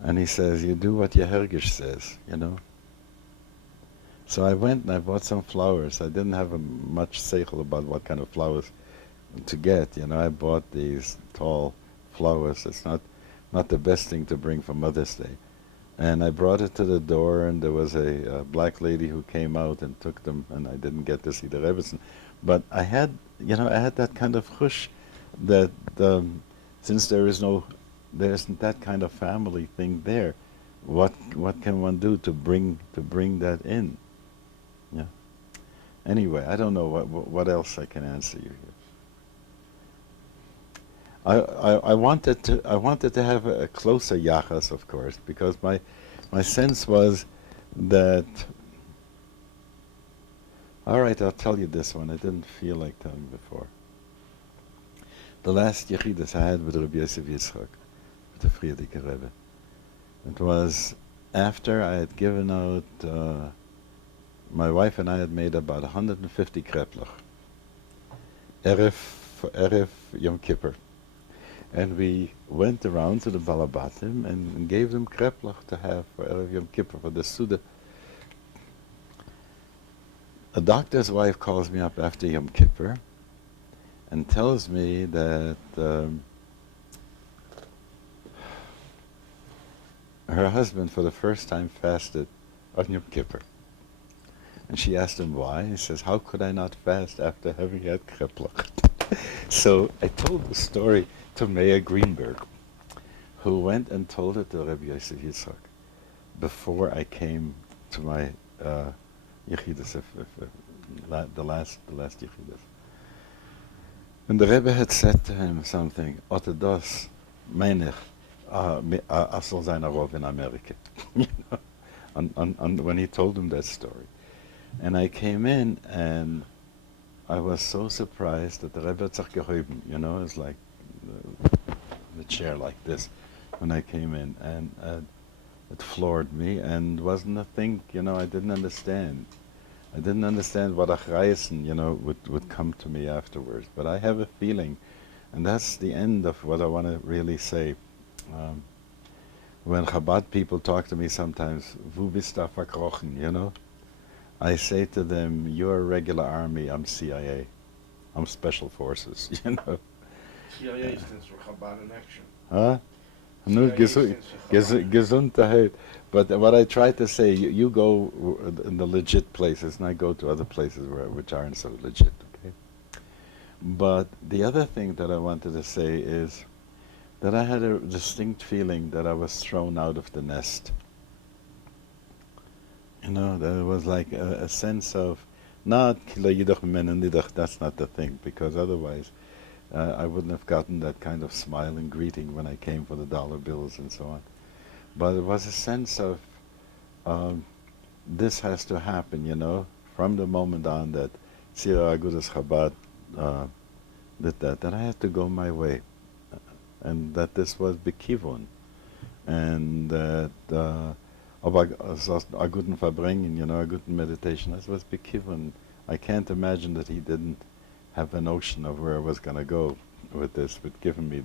And he says, you do what your Hergish says, So I went and I bought some flowers. I didn't have much seichel about what kind of flowers to get. I bought these tall flowers. It's not the best thing to bring for Mother's Day. And I brought it to the door, and there was a black lady who came out and took them, and I didn't get to see the Rebbeson. But I had that kind of chush that since there isn't that kind of family thing there, what can one do to bring that in? Yeah. Anyway, I don't know what else I can answer you here. I wanted to have a closer yachas, of course, because my sense was that. All right, I'll tell you this one. I didn't feel like telling before. The last Yechidus I had with Rabbi Yosef Yitzchak, with the Friedrich Rebbe. It was after I had given out. My wife and I had made about 150 kreplach. Erev Yom Kippur. And we went around to the Balabatim and gave them kreplach to have for Erev Yom Kippur, for the Suda. A doctor's wife calls me up after Yom Kippur and tells me that her husband for the first time fasted on Yom Kippur. And she asked him why. He says, how could I not fast after having had kreplach? So I told the story to Meir Greenberg, who went and told it to Rabbi Yosef Yitzchak before I came to my Yechidus, the last Yechidus. And the Rebbe had said to him something, Otedos, meinich, asol sein arov in America. When he told him that story. And I came in, and I was so surprised that the Rebbe had sich gehoben, it's like the chair like this when I came in, and it floored me, and wasn't a thing, I didn't understand. I didn't understand what achrayisen, would come to me afterwards. But I have a feeling, and that's the end of what I want to really say. When Chabad people talk to me sometimes, wo bist du verkrochen, I say to them, you're a regular army, I'm CIA. I'm special forces, CIA stands for Chabad in Action. Huh? No, Gesundheit. But what I try to say, you go in the legit places, and I go to other places which aren't so legit, okay? But the other thing that I wanted to say is that I had a distinct feeling that I was thrown out of the nest. There was like a sense of, not that's not the thing, because otherwise I wouldn't have gotten that kind of smiling greeting when I came for the dollar bills and so on. But it was a sense of, this has to happen, from the moment on that Tzira Agudas Chabad did that I had to go my way. And that this was Bekivon. And that a guten Farbrengen, a guten meditation, this was Bekivon. I can't imagine that he didn't have a notion of where I was going to go with this, but giving me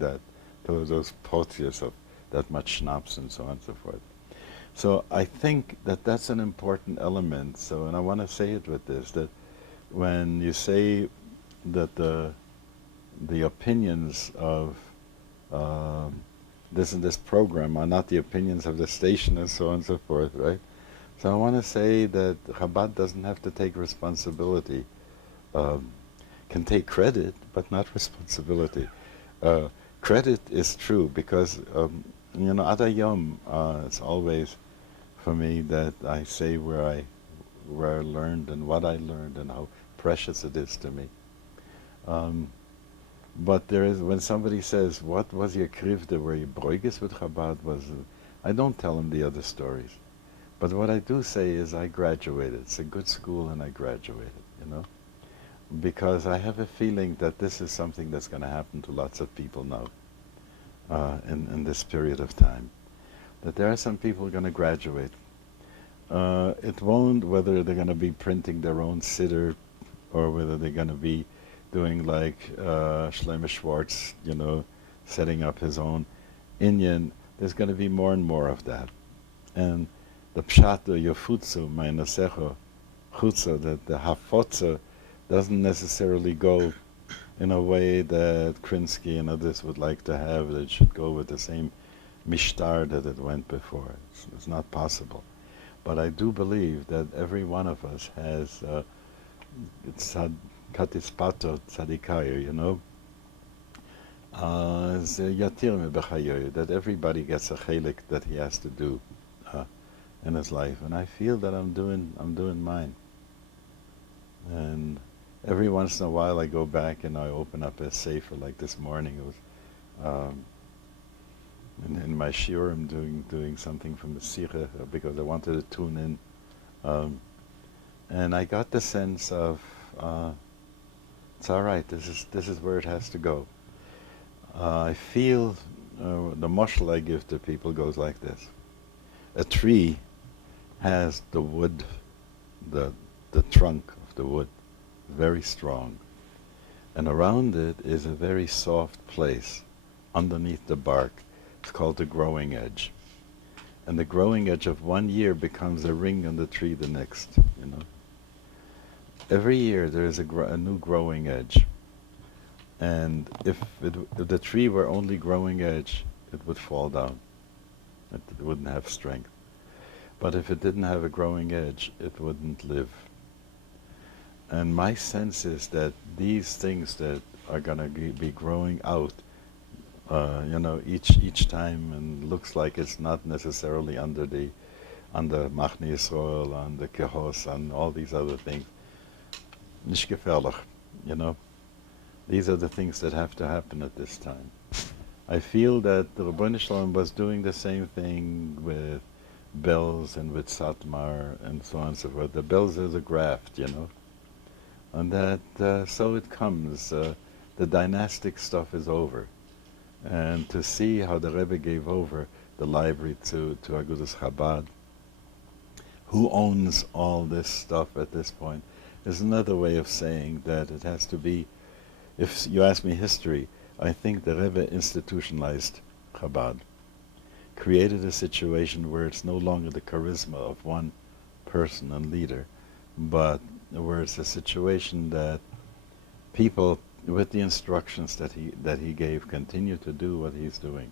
those portiers of that much schnapps and so on and so forth. So I think that that's an important element. So, and I want to say it with this, that when you say that the opinions of this program are not the opinions of the station and so on and so forth, right? So I want to say that Chabad doesn't have to take responsibility, can take credit, but not responsibility. Credit is true because, Ada Yom, it's always for me that I say where where I learned and what I learned and how precious it is to me. But there is, when somebody says, what was your krivde where you broiges with Chabad was, I don't tell them the other stories. But what I do say is I graduated. It's a good school and I graduated, because I have a feeling that this is something that's going to happen to lots of people now in this period of time. That there are some people going to graduate. It won't, whether they're going to be printing their own siddur or whether they're going to be doing like Shlomo Schwartz, setting up his own inyan. There's going to be more and more of that. And the pshat, yofutzu, ma'inasecho, chutza, that the hafotza doesn't necessarily go in a way that Krinsky and others would like to have, that it should go with the same mishtar that it went before. It's not possible. But I do believe that every one of us has katispato tzadikayo, yatir mebechayoy, that everybody gets a chelik that he has to do in his life, and I feel that I'm doing mine. And every once in a while I go back and I open up a sefer, like this morning. It was in my shiur I'm doing something from the Sikha because I wanted to tune in, and I got the sense of it's all right. This is where it has to go. I feel the mashal I give to people goes like this: a tree has the wood, the trunk of the wood, very strong, and around it is a very soft place underneath the bark. It's called the growing edge. And the growing edge of 1 year becomes a ring on the tree the next, Every year there is a new growing edge. And if the tree were only growing edge, it would fall down. It wouldn't have strength. But if it didn't have a growing edge, it wouldn't live. And my sense is that these things that are going to be growing out, each time, and looks like it's not necessarily under Machne Yisrael, under Kehos, and all these other things. Nicht gefährlich, These are the things that have to happen at this time. I feel that the Rebbe Shalom was doing the same thing with bells and with Satmar and so on and so forth. The bells is a graft, and that so it comes. The dynastic stuff is over. And to see how the Rebbe gave over the library to Agudas Chabad, who owns all this stuff at this point, is another way of saying that it has to be. If you ask me history, I think the Rebbe institutionalized Chabad, created a situation where it's no longer the charisma of one person and leader, but where it's a situation that people, with the instructions that he gave, continue to do what he's doing.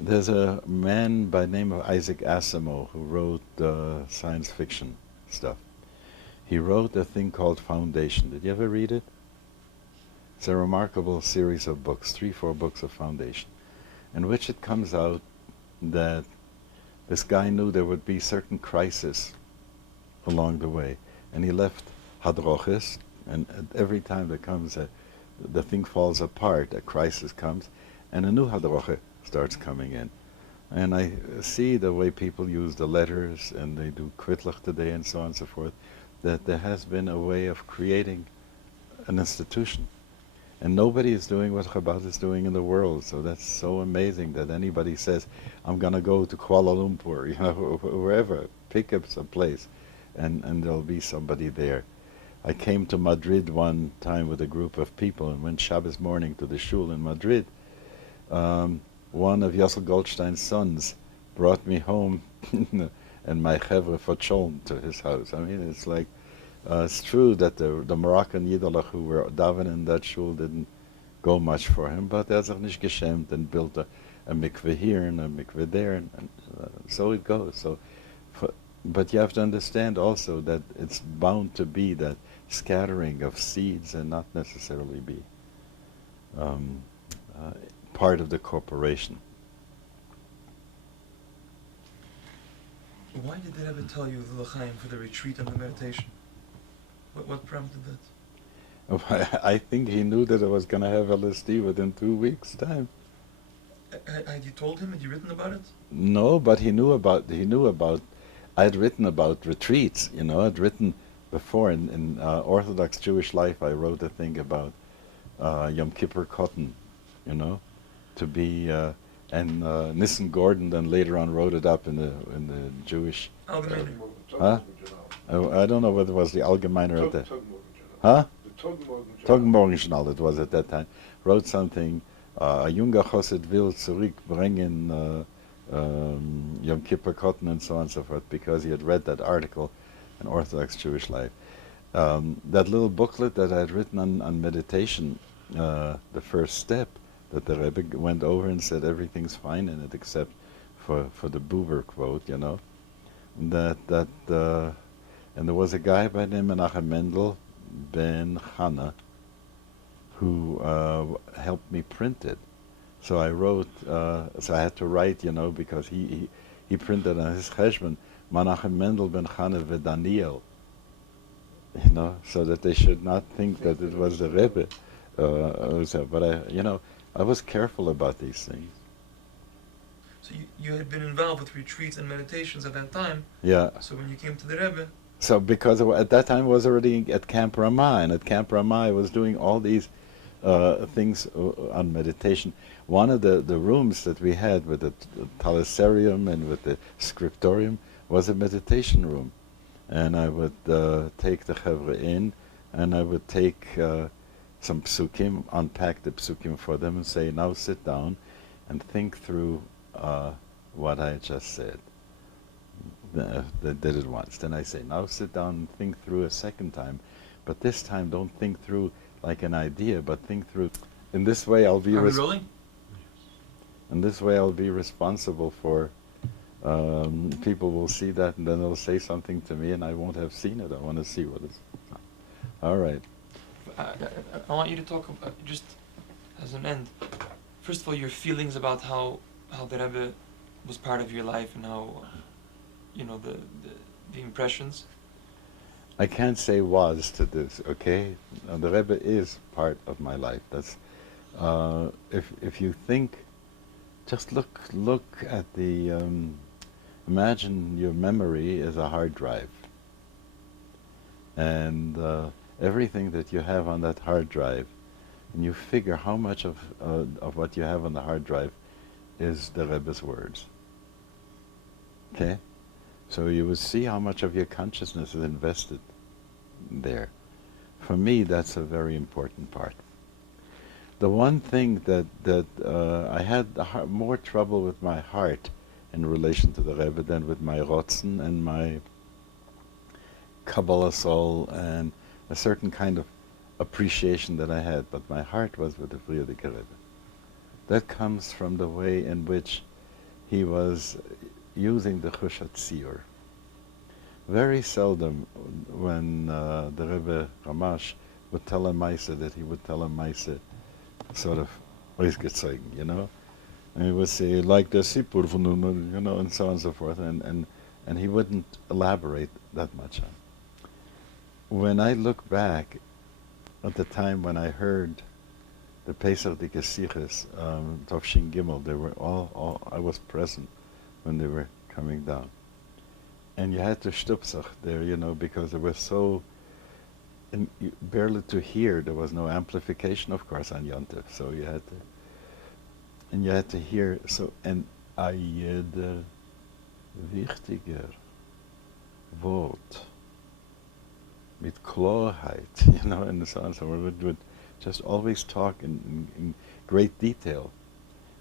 There's a man by the name of Isaac Asimov who wrote science fiction stuff. He wrote a thing called Foundation. Did you ever read it? It's a remarkable series of books, 3-4 books of Foundation, in which it comes out that this guy knew there would be certain crises along the way, and he left hadroches. And every time there comes the thing falls apart, a crisis comes, and a new hadroche starts coming in. And I see the way people use the letters, and they do kvitlach today, and so on and so forth, that there has been a way of creating an institution. And nobody is doing what Chabad is doing in the world, so that's so amazing that anybody says, I'm going to go to Kuala Lumpur, wherever, pick up some place, and there'll be somebody there. I came to Madrid one time with a group of people and went Shabbos morning to the shul in Madrid. One of Yossel Goldstein's sons brought me home and my chevre fotshon to his house. I mean, it's like, it's true that the Moroccan Yidolach who were daven in that shul didn't go much for him, but er hat sich nicht geschämt and built a mikveh here and a mikveh there, and so it goes. So, but you have to understand also that it's bound to be that scattering of seeds and not necessarily be part of the corporation. Why did the Rebbe tell you the L'chaim for the retreat and the meditation? What prompted that? I think he knew that I was going to have LSD within 2 weeks' time. Had you told him? Had you written about it? No, but he knew about. I'd written about retreats. I'd written before in Orthodox Jewish Life. I wrote a thing about Yom Kippur cotton, to be. And Nissen Gordon then later on wrote it up in the Jewish. Allgemeine. Huh? I don't know whether it was the Allgemeiner at that. Tugmorgen-Journal. Huh? The Tugmorgen-Journal. Toggenmorgenjournal, it was at that time. Wrote something. A junger Chassid will zurückbringen Yom Kippur cotton and so on and so forth, because he had read that article in Orthodox Jewish Life. That little booklet that I had written on meditation, the first step, that the Rebbe went over and said everything's fine in it except for the Buber quote, and there was a guy by the name of Menachem Mendel ben Chana who helped me print it. So I wrote, so I had to write, because he printed on his cheshbon Menachem Mendel ben Chana v'Daniel, so that they should not think that it was the Rebbe. But I was careful about these things. So you had been involved with retreats and meditations at that time. Yeah. So when you came to the Rebbe. So because at that time I was already at Camp Ramah, and at Camp Ramah I was doing all these things on meditation. One of the rooms that we had with the Talisarium and with the scriptorium was a meditation room. And I would take the Chevre in, and I would take some psukim, unpack the psukim for them and say, now sit down and think through what I just said. They did it once. Then I say, now sit down and think through a second time. But this time don't think through like an idea, but think through. In this way I'll be rolling? In this way I'll be responsible for people will see that, and then they'll say something to me and I won't have seen it. I want to see what it's. All right. I want you to talk about, just as an end, first of all, your feelings about how the Rebbe was part of your life and how, the impressions. I can't say was to this, okay? The Rebbe is part of my life. That's if you think, just look at the. Imagine your memory is a hard drive, and everything that you have on that hard drive, and you figure how much of what you have on the hard drive is the Rebbe's words. Okay? So you will see how much of your consciousness is invested there. For me, that's a very important part. The one thing that I had more trouble with my heart in relation to the Rebbe than with my Rotzen and my Kabbalah soul and a certain kind of appreciation that I had, but my heart was with the Frierdiker Rebbe. That comes from the way in which he was using the Chushat Tziyur. Very seldom when the Rebbe Ramash would tell a Maise, that he would tell a Maise sort of ausgezeugen, and he would say, like the Sipur, and so on and so forth, and he wouldn't elaborate that much on. When I look back at the time when I heard the Pesach Dike Siches, Tovshin Gimel, they were all, I was present when they were coming down. And you had to stupsach there, because they were so barely to hear. There was no amplification, of course, on Yontif, so you had to hear. So, and a jeder wichtiger Wort mit Klarheit, and so on. So we would just always talk in great detail,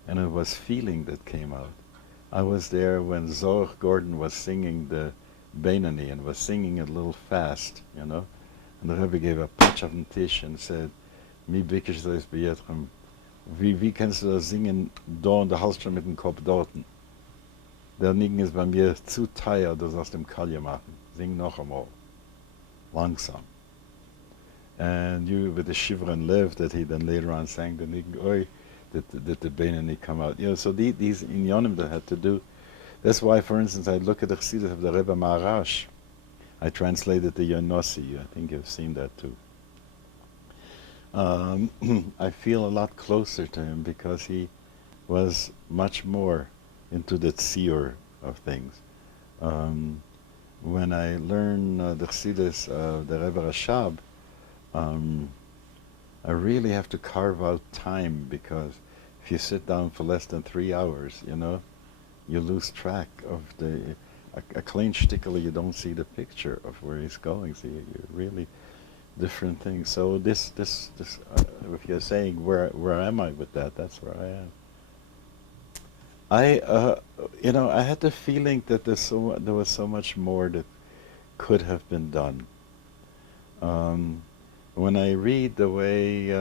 and it was feeling that came out. I was there when Zorch Gordon was singing the Beinani and was singing it a little fast, and the Rebbe gave a patch on the tisch and said, Mi bikish das beyetchem, wie kannst du das singen, da in der Halsstelle mit dem Kopf dorten? Der Nigen ist bei mir zu teuer, das aus dem Kalje machen. Sing noch einmal. Langsam. And you, with the Shiver and Lev that he then later on sang, the Nigen, oi, that the Beinani come out. So these inyonim that had to do, That's why, for instance, I look at the Chassidus of the Rebbe Maharash. I translated the Yonossi. I think you've seen that too. I feel a lot closer to him because he was much more into the tziyur of things. When I learn the Chassidus of the Rebbe Rashab, I really have to carve out time, because if you sit down for less than 3 hours, you lose track of a clean shtickle. You don't see the picture of where he's going. So you really different things. So this if you're saying where am I with that, that's where I am. I had the feeling that there was so much more that could have been done. When I read the way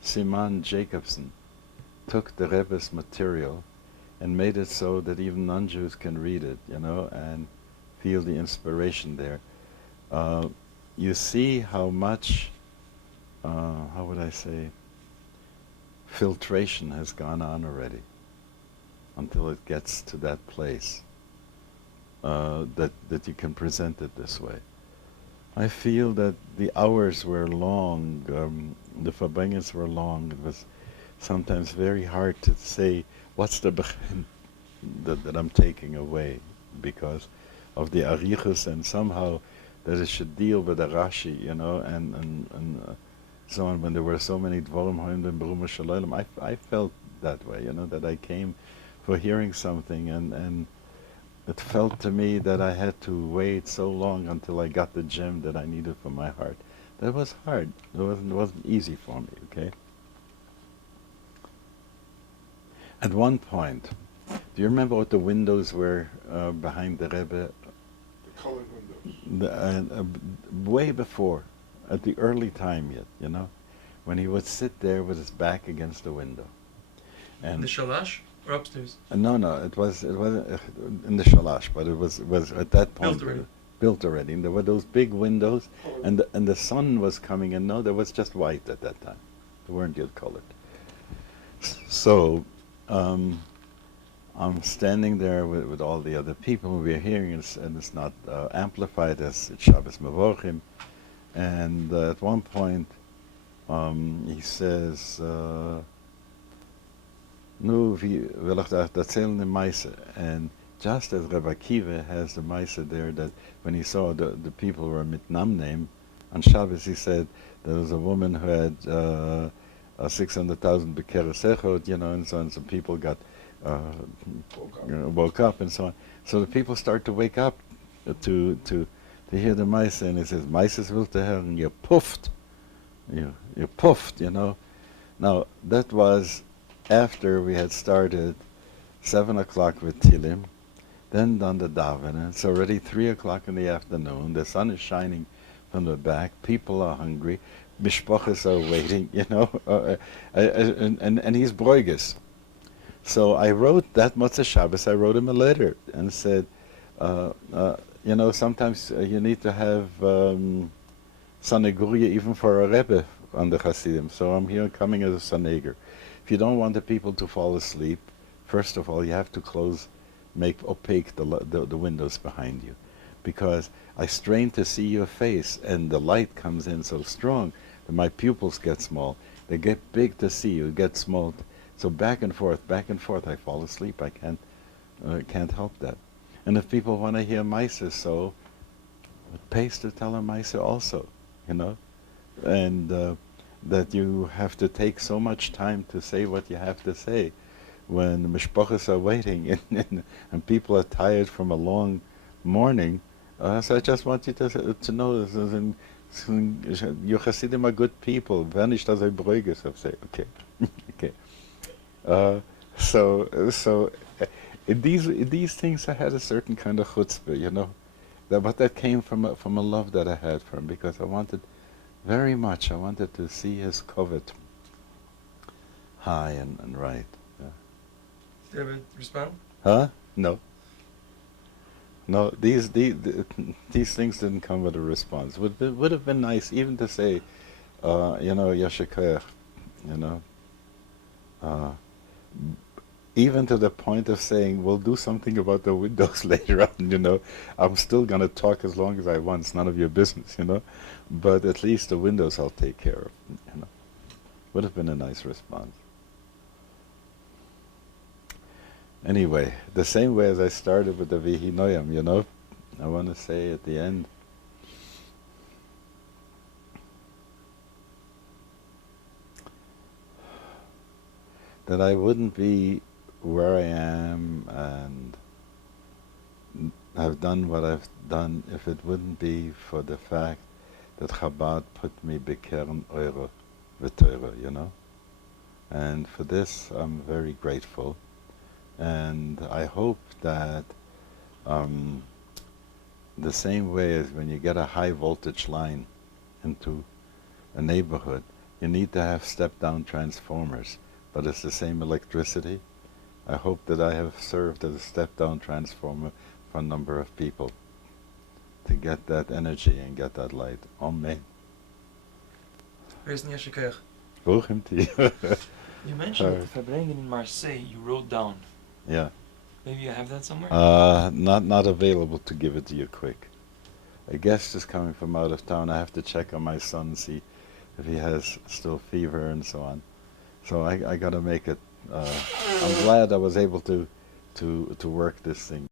Simon Jacobson took the Rebbe's material and made it so that even non-Jews can read it, and feel the inspiration there, you see how much, how would I say, filtration has gone on already until it gets to that place that you can present it this way. I feel that the hours were long, the Farbrengens were long. It was sometimes very hard to say what's the begin that I'm taking away, because of the arichus, and somehow that it should deal with the Rashi, and so on. When there were so many dvorim hoim berumo shalolim, I felt that way, that I came for hearing something, and it felt to me that I had to wait so long until I got the gem that I needed for my heart. That was hard. It wasn't easy for me, okay? At one point, do you remember what the windows were behind the Rebbe? The colored windows. Way before, at the early time yet, when he would sit there with his back against the window. In the shalash or upstairs? No, it was in the shalash, but it was at that point built already. And there were those big windows, and the sun was coming in. No, there was just white at that time. They weren't yet colored. So I'm standing there with all the other people. We're hearing it, and it's not amplified as Shabbos Mevorchim. And at one point, he says, "Nu will ich erzählen the Meise." And just as Rabbi Akiva has the Meise there, that when he saw the people were mit Namneim on Shabbos, he said there was a woman who had 600,000 bekeres echod, and so on. Some people got woke up and so on. So the people start to wake up to hear the Meise, and he says, "Meises will to hören, you puffed, you puffed, Now that was after we had started 7 o'clock with Tilim, then done the davening. It's already 3 o'clock in the afternoon. The sun is shining from the back. People are hungry. Mishpachas are waiting, and he's broiges. So I wrote that Motzei Shabbos. I wrote him a letter and said, sometimes you need to have Saneguria even for a Rebbe on the Hasidim. So I'm here coming as a Saneger. If you don't want the people to fall asleep, first of all, you have to make opaque the windows behind you, because I strain to see your face, and the light comes in so strong that my pupils get small. They get big to see you, get small. So back and forth, I fall asleep. I can't help that. And if people want to hear Meise, so it pays to tell a Meise also, and that you have to take so much time to say what you have to say when the mishpachas are waiting and people are tired from a long morning. So I just want you to know this. Your Hasidim are good people. Wenn ich das Brügges have say, okay, okay. So in these things I had a certain kind of chutzpah, but that came from a love that I had for him, because I wanted to see his covet high and right. Yeah. Do you have a respond? Huh? No. No, these things didn't come with a response. Would have been nice even to say, Yashikayach, even to the point of saying, we'll do something about the windows later on, you know. I'm still going to talk as long as I want. It's none of your business, you know. But at least the windows I'll take care of, you know. Would have been a nice response. Anyway, the same way as I started with the Vihinoyam, you know, I want to say at the end, that I wouldn't be where I am and have done what I've done if it wouldn't be for the fact that Chabad put me bekern eure v'teure, you know. And for this I'm very grateful. And I hope that the same way as when you get a high voltage line into a neighborhood, you need to have step-down transformers, but it's the same electricity. I hope that I have served as a step-down transformer for a number of people to get that energy and get that light. Amen. Bruchim to you. You mentioned that the Farbrengen in Marseille you wrote down. Yeah. Maybe you have that somewhere? Not available to give it to you quick. A guest is coming from out of town. I have to check on my son, see if he has still fever and so on. So I got to make it. I'm glad I was able to work this thing